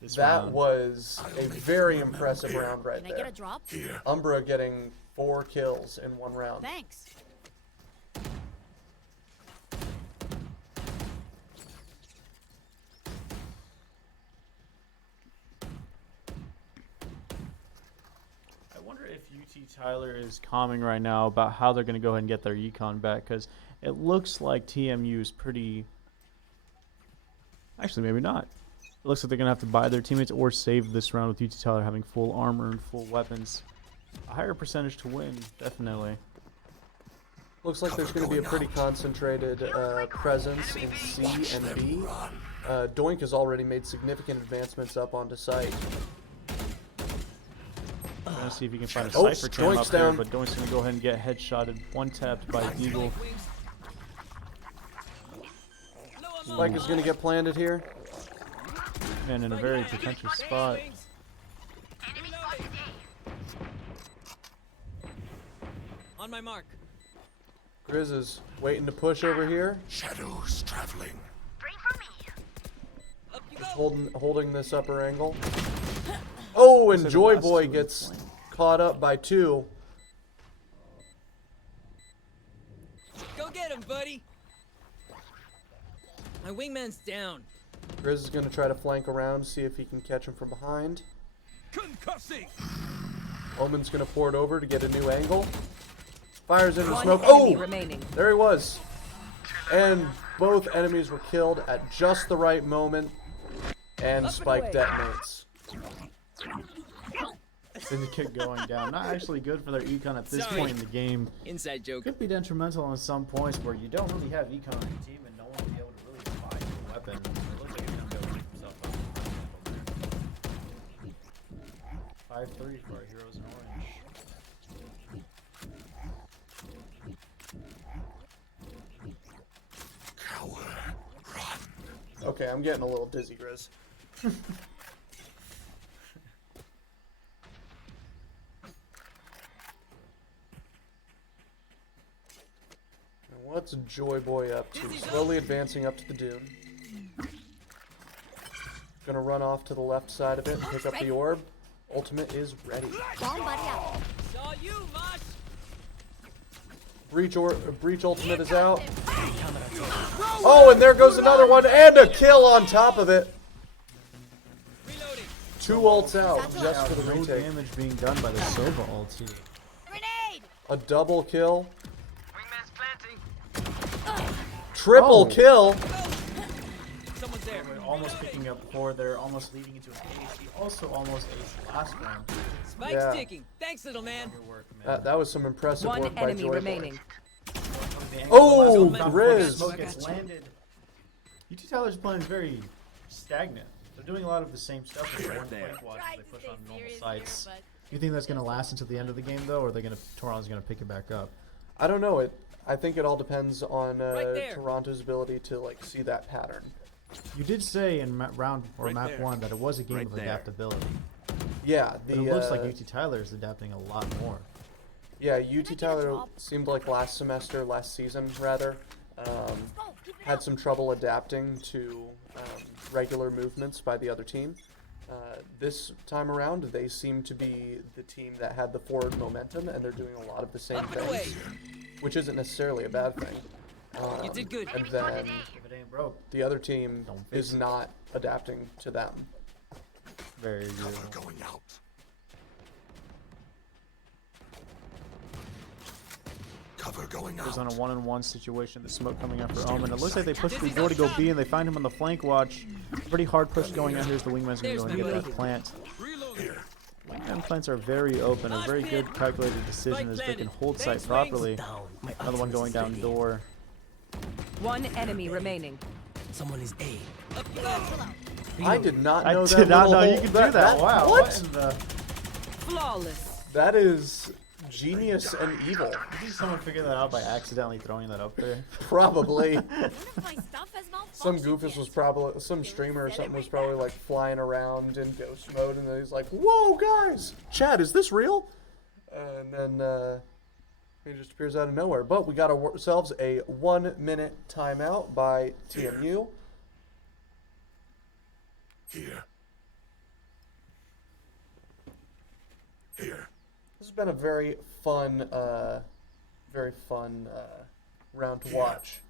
This That round. was a very impressive round right Can I get a there. drop? Here. Umbra getting 4 kills in 1 round. Thanks. I wonder if UT Tyler is calming right now about how they're going to go ahead and get their econ back, because it looks like TMU is pretty... Actually, maybe not. It looks like they're going to have to buy their teammates or save this round with UT Tyler having full armor and full weapons. A higher percentage to win, definitely. Looks like there's going to be a pretty concentrated presence in C and B. Doink has already made significant advancements up onto site. I'm going to see if he can find a Oh, Cypher cam Doink's up there, down. but Doink's going to go ahead and get headshotted. One tapped by Deagle. Spike is going to get planted here. Man, in a very contentious spot. On my mark. Grizz is waiting to push over here. Shadows traveling. Up you go. Holding this upper angle. Oh, and So the Joy last Boy two gets are caught up by 2. Go get him, buddy. My wingman's down. Grizz is going to try to flank around, see if he can catch him from behind. Concussing. Omen's going to pour it over to get a new angle. Fires into One smoke. enemy Oh! remaining. There he was. And both enemies were killed at just the right moment. And Spike detonates. Syndicate going down. Not actually good for their econ at this Sorry. point in the game. Inside joke. Could be detrimental on some points where you don't really have econ on your team and no one will be able to really buy your weapon. It looks like he's gonna be able to keep himself up. 5-3 for our heroes in orange. Coward. Run. Okay, I'm getting a little dizzy, Grizz. Now what's Joy Boy up to? Slowly advancing up to the dune. Gonna run off to the left side of it and pick up the orb. Ultimate is ready. Bomb buddy out. Saw you, Mosh. Breach ultimate is out. Oh, and there goes another one and a kill on top of it. Reloading. 2 ults out just for the No retake. damage being done by the Sova ult here. Grenade. A double kill. Wingman's planting. Triple Oh. kill. Someone's there. We're almost picking up 4 there, almost leading into an ace. He also almost aced last round. Spike's Yeah. ticking. Thanks, little man. Good work, man. That was some impressive One work by enemy Joy Boy. remaining. Oh, The Grizz. smoke gets landed. UT Tyler's playing very stagnant. They're doing a lot of the same stuff as one flank watch as they push on normal sites. You think that's going to last until the end of the game, though, or are they going to Toronto's going to pick it back up? I don't know. I think it all depends on Right there. Toronto's ability to like see that pattern. You did say in round or Right map there. 1 that it was a game Right of there. adaptability. Yeah, But the it looks like UT Tyler is adapting a lot more. yeah UT Tyler seemed like last season rather, had some trouble adapting to regular movements by the other team. This time around, they seem to be the team that had the forward momentum, and they're doing a lot of the same Up and away. things, which isn't necessarily a bad thing. You did good. And then If it ain't broke, the other team Don't fix is it. not adapting to them. very real. Cover going out. Cover going He's on a out. one-on-one situation. The smoke coming up for Omen. It looks like they pushed the door to go B, and they find him on the flank watch. Pretty hard push going on here as the wingman's going to go and get that plant. Here. Wingman plants are very open. A very good calculated decision as they can hold site properly. Down. My Another one ultimate going is down ready. door. One enemy remaining. Someone is A. Up you go. I did not I know that. did not little know you hole- could do that. Wow. What? in the... Flawless. That is genius and evil. You think someone figured that out by accidentally throwing that up there? Probably. One of my stuff has Some malfunctioned goofus yet. was probably, some streamer or something was probably like flying around in ghost mode, and then he's like, "Whoa, guys, Chad, is this real?" And then he just appears out of nowhere. But we got ourselves a 1-minute timeout by TMU. Here. Here. This has been a very fun round to watch.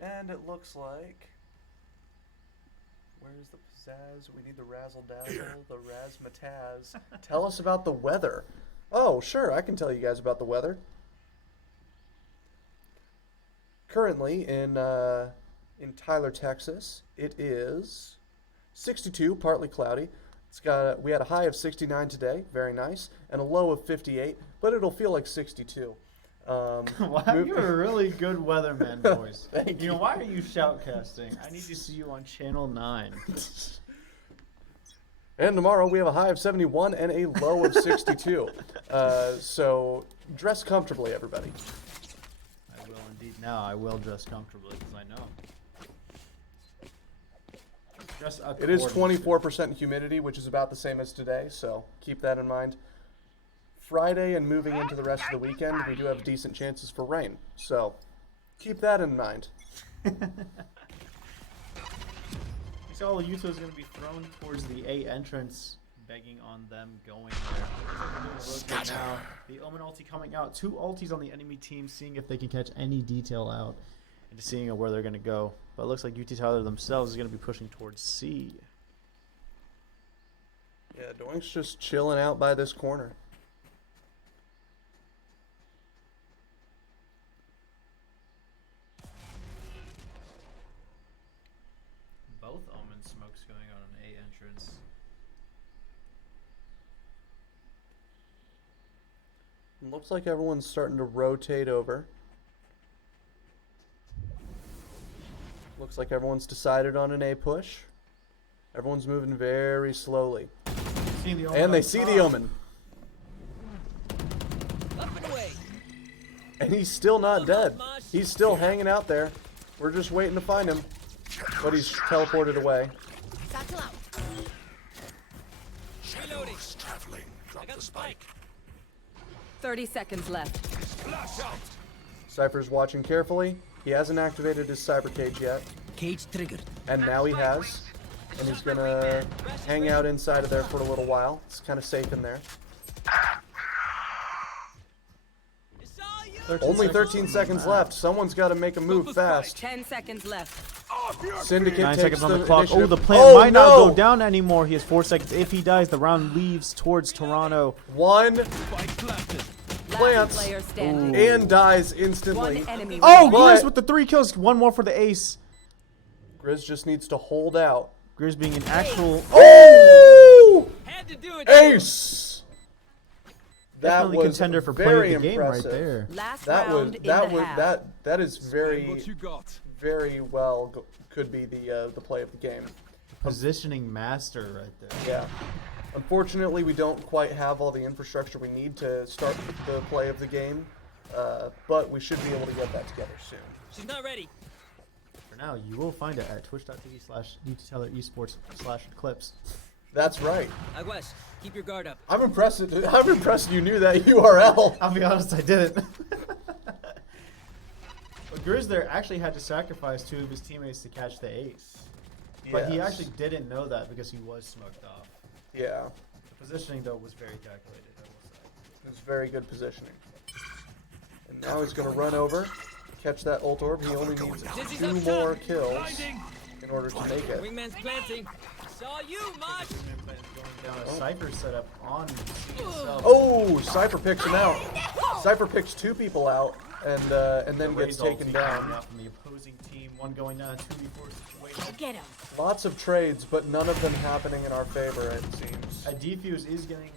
And it looks like, where's the pizzazz? We need the razzle dazzle, the razzmatazz. Tell us about the weather. Oh, sure, I can tell you guys about the weather. Currently in Tyler, Texas, it is 62, partly cloudy. We had a high of 69 today, very nice, and a low of 58, but it'll feel like 62. Wow, you're a really good weatherman, boys. Thank You know, why are you shoutcasting? I need to see you on Channel 9. And tomorrow we have a high of 71 and a low of 62. So dress comfortably, everybody. I will indeed. Now I will dress comfortably because I know. Dress It is accordingly. 24% humidity, which is about the same as today, so keep that in mind. Friday and moving into the rest of the weekend, we do have decent chances for rain, so keep that in mind. So all Utah is going to be thrown towards the A entrance, begging on them going there. Right now, the Omen ulti coming out. 2 ultis on the enemy team, seeing if they can catch any detail out and seeing where they're going to go. But it looks like UT Tyler themselves is going to be pushing towards C. Yeah, Doink's just chilling out by this corner. Both Omen smokes going on an A entrance. Looks like everyone's starting to rotate over. Looks like everyone's decided on an A push. Everyone's moving very slowly. And they see the Omen. Up and away. And he's still not dead. He's still hanging out there. We're just waiting to find him. But he's teleported away. Satchel out. Reloading. Traveling. Drop the spike. 30 seconds left. Flash out. Cypher's watching carefully. He hasn't activated his cyber cage yet. Cage triggered. And now he has. And he's gonna hang out inside of there for a little while. It's kind of safe in there. It's all you. Only 13 seconds left. Someone's got to make a move fast. 10 seconds left. Syndicate 9 takes seconds on the clock. initiative. Oh, the plant might not no! go down anymore. He has 4 seconds. If he dies, the round leaves towards Toronto. One Spike planted. plants Last player standing. and dies instantly. One enemy Oh, remaining. But- Grizz with the 3 kills. 1 more for the ace. Grizz just needs to hold out. Grizz being an actual... Oh! Had to do it. Ace! That Definitely was contender for player very of the game impressive. right there. Last That was round in the half. that is very What you got? very well could be the play of the game. Positioning master right there. Yeah. Unfortunately, we don't quite have all the infrastructure we need to start the play of the game, but we should be able to get that together soon. She's not ready. For now, you will find it at twitch.tv/UTTeller/esports/clips. That's right. Aguas, keep your guard up. I'm impressed you knew that URL. I'll be honest, I didn't. But Grizz there actually had to sacrifice 2 of his teammates to catch the ace. But he Yes. actually didn't know that because he was smoked off. Yeah. The positioning, though, was very calculated, I will say. It was very good positioning. And now he's going to run over, catch that ult orb. He only needs Dizzy's 2 up more top. kills Blinding. in order to make it. Wingman's planting. Saw you, Mosh. Down a Cypher setup on himself. Oh, Cypher picks him out. Cypher picks 2 people out and then The gets Raze taken ulti down. coming out from the opposing team. 1 going down, 2v4 situation. Get him. Lots of trades, but none of them happening in our favor, it seems. A defuse is getting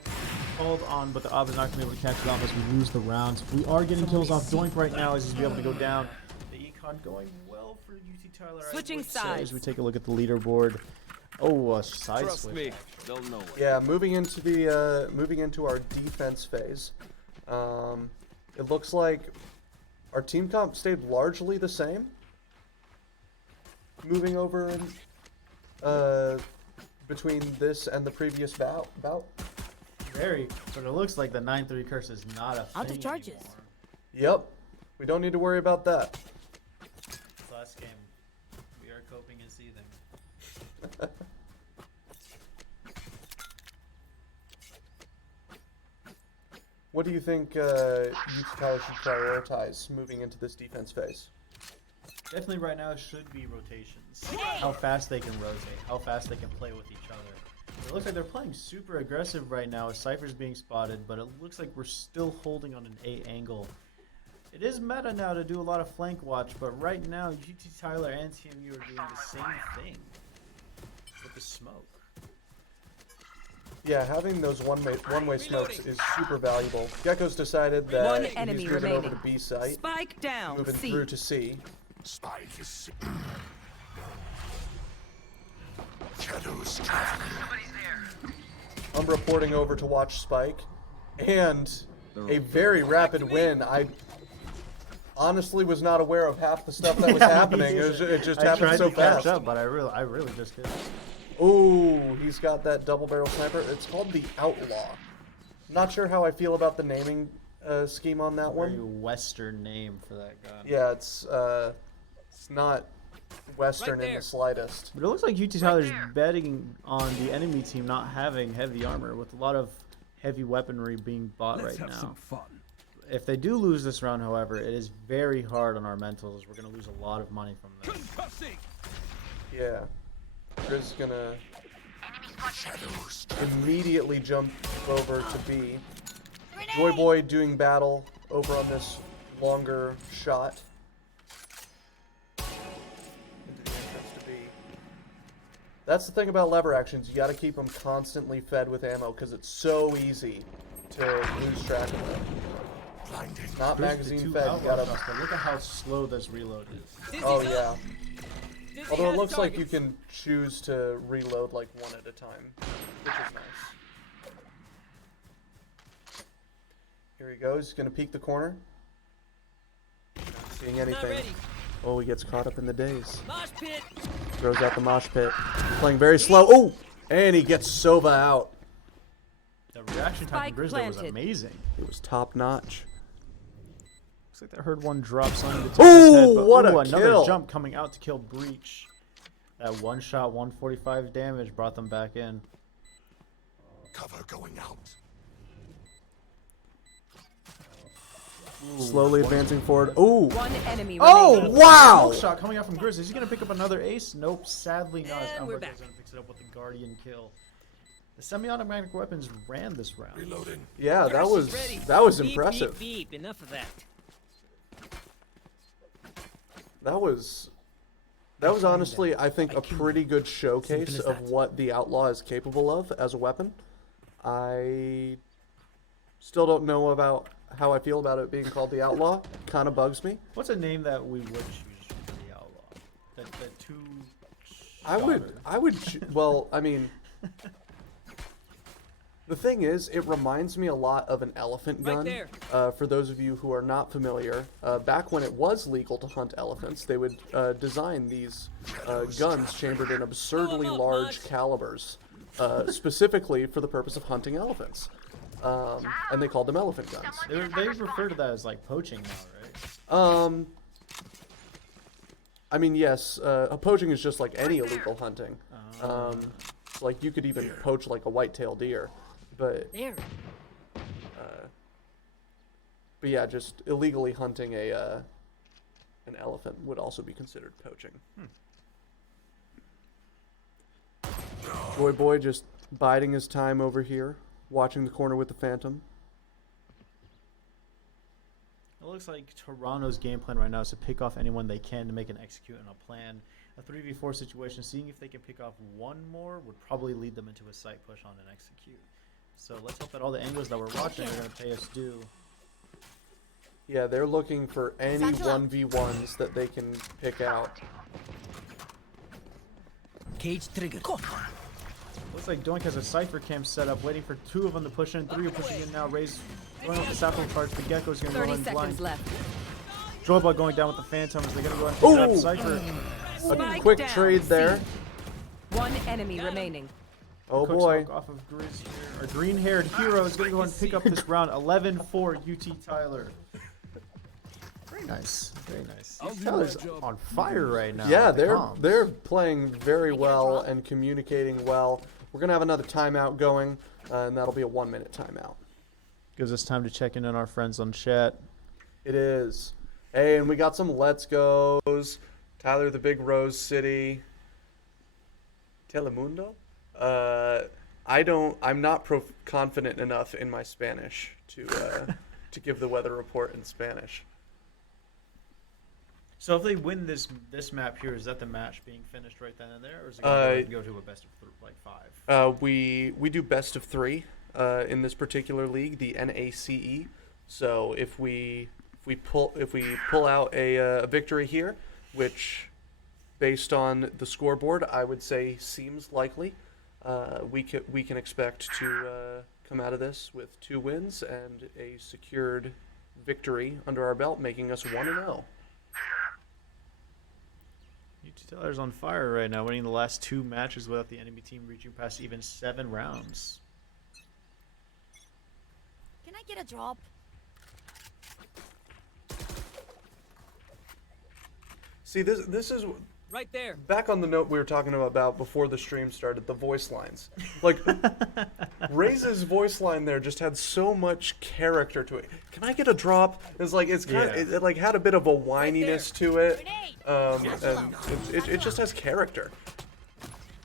called on, but the Ob is not going to be able to catch it off as we lose the rounds. We are getting kills off Doink right now as he's able to go down. The econ going well for UT Tyler. I Switching would say, sides. as we take a look at the leaderboard. Oh, a side Trust switch. me, they'll know it. Yeah, moving into our defense phase. It looks like our team comp stayed largely the same. Moving over in, between this and the previous bout. Very. But it looks like the 9-3 curse is not a Out of thing charges. anymore. Yep. We don't need to worry about that. This last game, we are coping and seething. What do you think UT College should prioritize moving into this defense phase? Definitely right now should be rotations. How fast they can rotate, how fast they can play with each other. It looks like they're playing super aggressive right now as Cypher's being spotted, but it looks like we're still holding on an A angle. It is meta now to do a lot of flank watch, but right now GT Tyler and TMU are doing the same thing with the smoke. Yeah, having those one-way smokes is super valuable. Gecko's decided that One he's enemy moving over remaining. to B site, Spike down. moving C. through to C. Spike is shadows traveling. Umbra porting over to watch Spike, and a very rapid win. I honestly was not aware of half the stuff that was happening. It just I happened tried so to catch fast. up, but I really just couldn't. Ooh, he's got that double barrel sniper. It's called the Outlaw. Not sure how I feel about the naming scheme on that Very one. Western name for that gun. Yeah, it's not Western Right in there. the slightest. But it looks like UT Tyler's betting on the enemy team not having heavy armor, with a lot of heavy weaponry being bought right now. fun. If they do lose this round, however, it is very hard on our mentals. We're going to lose a lot of money from this. Yeah. Grizz is gonna Shadows immediately jump over to B. Joy Boy doing battle over on this longer shot. Into the entrance to B. That's the thing about lever actions. You gotta keep them constantly fed with ammo because it's so easy to lose track of them. blinding. Not Here's the magazine two fed. You outlaw gotta. shots, but look at how slow this reload is. Dizzy's Oh up. yeah. Dizzy Although it has looks like you targets. can choose to reload like one at a time, which is nice. Here he goes. He's gonna peek the corner. Not seeing Not anything. ready. Oh, he gets caught up in the daze. Mosh pit. Throws out the mosh pit. Playing very slow. Oh, and he gets Sova out. The reaction time Spike from Grizzly was planted. amazing. It was top notch. Looks like they heard one drop sign to the top of his head, but what a another kill. jump coming out to kill Breach. That one shot, 145 damage brought them back in. Cover going out. Slowly advancing forward. Oh, One enemy oh, remaining. wow. Smoke shot coming out from Grizzly. Is he gonna pick up another ace? Nope, sadly not. And we're Albert back. goes and picks it up with the Guardian kill. The semi-automatic weapons ran this round. Reloading. Yeah, that Curse was is ready. Beep, impressive. Beep, beep. Enough of that. That was honestly, I think, a pretty good showcase as of that. what the Outlaw is capable of as a weapon. I still don't know about how I feel about it being called the Outlaw. Kind of bugs me. What's a name that we would choose for the outlaw? The two. I would, well, I mean, the thing is, it reminds me a lot of an elephant Right gun. there. For those of you who are not familiar, back when it was legal to hunt elephants, they would design these guns chambered in absurdly Blow 'em up, large Mudge. calibers, specifically for the purpose of hunting elephants. And they called them elephant guns. They refer to that as like poaching now, right? I mean, yes, poaching is just like any illegal hunting. Like you could even poach like a white-tailed deer, but There. but yeah, just illegally hunting an elephant would also be considered poaching. Joy Boy just biding his time over here, watching the corner with the Phantom. It looks like Toronto's game plan right now is to pick off anyone they can to make an execute on a plan. A 3v4 situation, seeing if they can pick off one more would probably lead them into a site push on an execute. So let's hope that all the angles that we're watching are going to pay us due. Yeah, they're looking for any Satchel out. 1v1s that they can pick out. Cage triggered. Looks like Doink has a Cypher cam set up, waiting for two of them to push in. Three are pushing in now. Raze Going off the sapphire charge, the Gecko's gonna go 30 ahead and seconds blind. left. Joyboy going down with the Phantoms. They're gonna go ahead and pick up Cypher. A Spike quick down, trade there. One enemy remaining. Oh Cook boy. smoke off of Grizz here. Our green-haired hero is gonna go ahead and pick up this round. 11-4 UT Tyler. Very nice. Very nice. Tyler's on fire right now. Yeah, with the they're comms. playing very well and communicating well. We're gonna have another timeout going, and that'll be a 1-minute timeout. Gives us time to check in on our friends on chat. It is. Hey, and we got some Let's Goes. Tyler the Big Rose City. Telemundo? I'm not confident enough in my Spanish to give the weather report in Spanish. So if they win this map here, is that the match being finished right then and there, or is it going to go to a best of 5? We do best of 3 in this particular league, the NACE. So if we pull out a victory here, which based on the scoreboard I would say seems likely, we can expect to come out of this with 2 wins and a secured victory under our belt, making us 1-0. UT Tyler's on fire right now, winning the last 2 matches without the enemy team reaching past even 7 rounds. Can I get a drop? See, this is Right there. back on the note we were talking about before the stream started, the voice lines. Like, Ray's voice line there just had so much character to it. Can I get a drop? It's like it like had a bit of a whininess to it, and it just has character.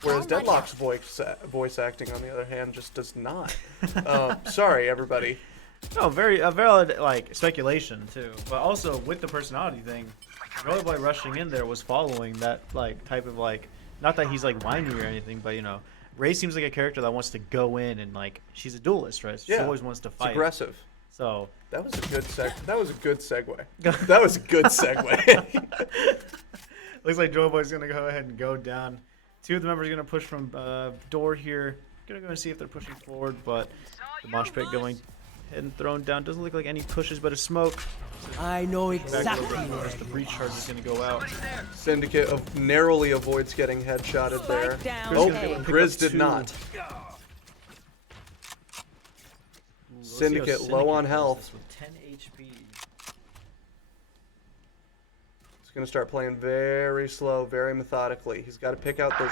Whereas Deadlock's voice acting, on the other hand, just does not. Sorry, everybody. No, a valid like speculation too, but also with the personality thing, Rollerboy rushing in there was following that like type of like, not that he's like whiny or anything, but you know, Ray seems like a character that wants to go in and like she's a duelist, right? She always wants to fight. It's aggressive. So that was a good That was a good segue. That was a good segue. Looks like Joyboy's gonna go ahead and go down. 2 of the members are gonna push from door here. Gonna go and see if they're pushing forward, but the mosh pit going ahead and thrown down. Doesn't look like any pushes, but a smoke. I know Back a exactly little bit where first. The breach charge is gonna go out. Syndicate narrowly avoids getting headshotted there. Spike down. Oh, A. Grizz did 2. not. Let's see how Syndicate low on does health. this with 10 HP. He's gonna start playing very slow, very methodically. He's got to pick out those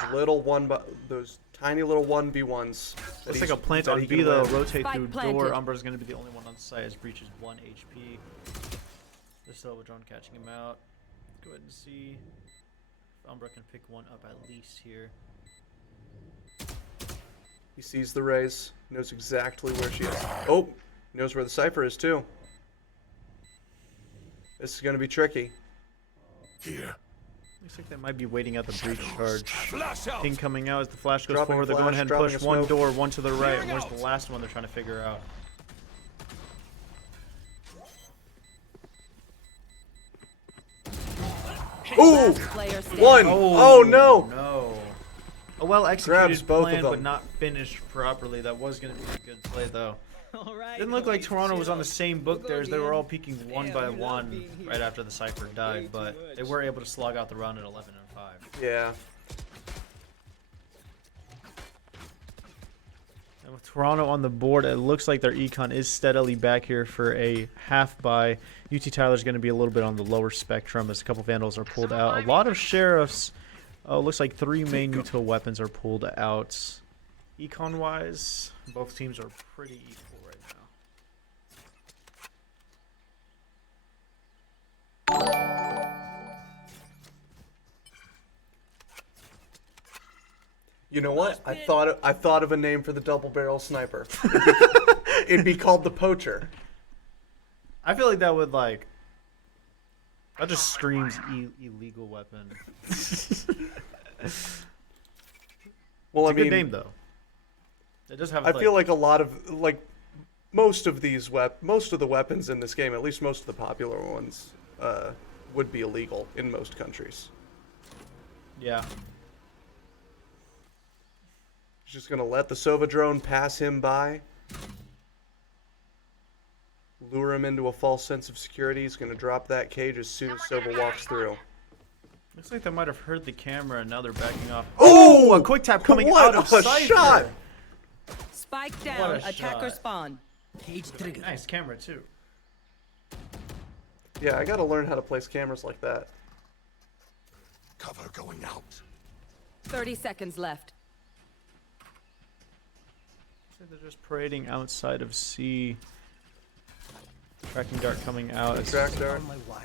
tiny little 1v1s. Looks like a plant on he B can though. win. Rotate Spike through planted. door. Umbra's gonna be the only one on site as Breach is 1 HP. The Silver Drone catching him out. Go ahead and see if Umbra can pick one up at least here. He sees the raise, knows exactly where she is. Oh, knows where the Cypher is too. This is gonna be tricky. Here. Looks like they might be waiting out the breach charge. Flash out. Ping coming out as the flash goes Dropping forward. They're flash, going ahead and dropping push a one smoke. door, one to the right. And where's the last one they're trying to figure out? Ooh, Player standing. one. Oh no. No. A well executed Grabs both of plan, them. but not finished properly. That was going to be a good play though. All right. Didn't look like Toronto was on the same book We'll there go as they were all again. peeking one Damn, by I love one being here. right after the Cypher died, but too they much. were able to slog out the round at 11-5. Yeah. And with Toronto on the board, it looks like their econ is steadily back here for a half buy. UT Tyler's going to be a little bit on the lower spectrum as a couple Vandals are pulled out. A lot of Sheriffs. Oh, looks like 3 main util weapons are pulled out. Econ-wise, both teams are pretty equal right now. You know what? I thought of a name for the double barrel sniper. It'd be called the Poacher. I feel like that would like. That just screams illegal weapon. Well, It's a good name though. It does have. I feel like a lot of most of the weapons in this game, at least most of the popular ones, would be illegal in most countries. Yeah. He's just gonna let the Sova drone pass him by. lure him into a false sense of security. He's going to drop that cage as soon as Silva walks through. Looks like they might have heard the camera and now they're backing off. Oh, A quick tap coming what out of a Cypher. shot! Spike down. a Attacker shot. spawn. Cage trigger. Nice camera too. Yeah, I got to learn how to place cameras like that. Cover going out. 30 seconds left. So they're just parading outside of C. Tracking dart coming out. Track dart. On my wire.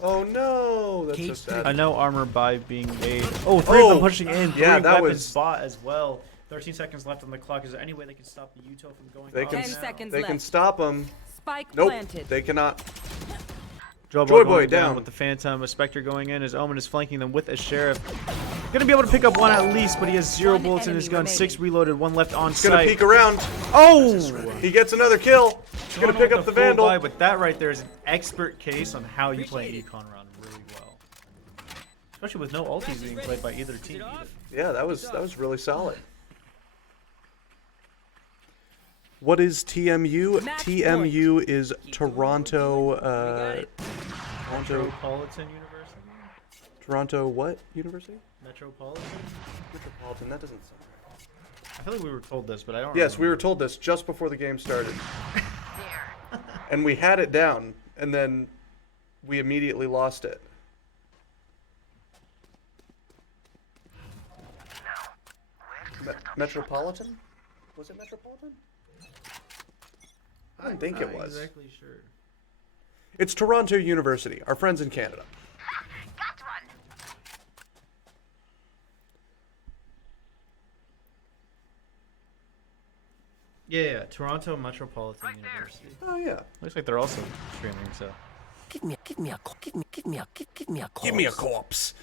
Oh no, that's so Cage sad. I know armor buy being made. Oh, three of them Oh, pushing in. yeah, Three that weapons was- bought as well. 13 seconds left on the clock. Is there any way they can stop the Uto from going They off can, 10 now? seconds they can left. stop him. Spike Nope, planted. they cannot. Joy Joy Boy Boy down down. with the Phantom. A Spectre going in. His Omen is flanking them with a Sheriff. Gonna be able to pick up one at least, but he has 0 One bullets in his enemy gun. remaining. 6 reloaded, 1 left on He's gonna site. peek around. Oh! He gets another kill. He's gonna pick up the full Vandal. buy, but that right there is an expert case on how you play an econ round really well. Especially with no ultis being played by either team. Yeah, that was really solid. What is TMU? Match TMU is Toronto. Toronto. Metropolitan University? Toronto. What university? Metropolitan? Metropolitan. That doesn't sound right. I feel like we were told this, but I don't Yes, we were remember. told this just before the game started, and we had it down, and then we immediately lost it. Metropolitan? Was it Metropolitan? I don't think it was. Exactly sure. It's Toronto University, our friends in Canada. Yeah, Toronto Metropolitan University. Oh yeah. Looks like they're also streaming, so. Give me a Give me a corpse.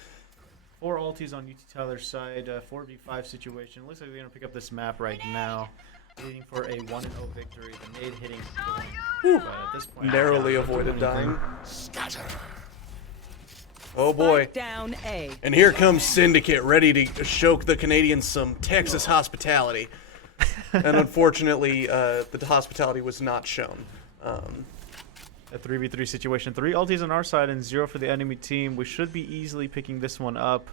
4 ultis on UT Tyler's side, 4v5 situation. Looks like they're gonna pick up this map right now, leading for a 1-0 victory. The nade hitting, but at this point, Narrowly avoided dying. Scatter. Oh boy. Spike down A. And here comes Syndicate, ready to show the Canadians some Texas hospitality. And unfortunately, the hospitality was not shown. A 3v3 situation. 3 ultis on our side and 0 for the enemy team. We should be easily picking this one up.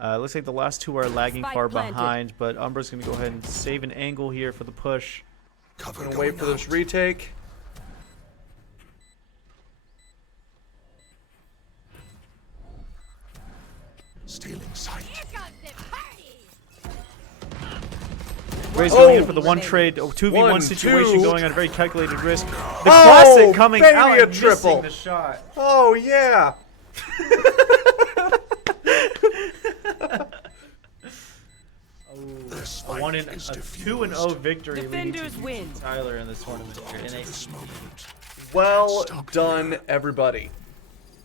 Looks like the last 2 are lagging Spike far planted. behind, but Umbra's going to go ahead and save an angle here for the push. Cover Gonna going wait for this out. retake. Stealing sight. Here comes the party. Ray's going in Oh! for the one trade, 2v1 1, situation 2. going on a very calculated risk. The Oh, classic coming baby, out a and triple. missing the shot. Oh yeah. This A light a is 2-0 victory leading to Defenders UT win. Tyler in this tournament here in a this moment. Well done, everybody.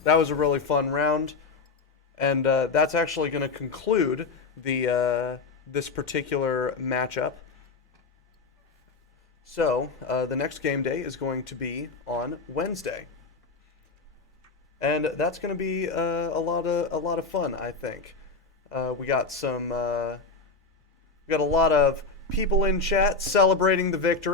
That was a really fun round, and that's actually going to conclude the this particular matchup. So the next game day is going to be on Wednesday, and that's going to be a lot of fun. I think we got some we got a lot of people in chat celebrating the victory.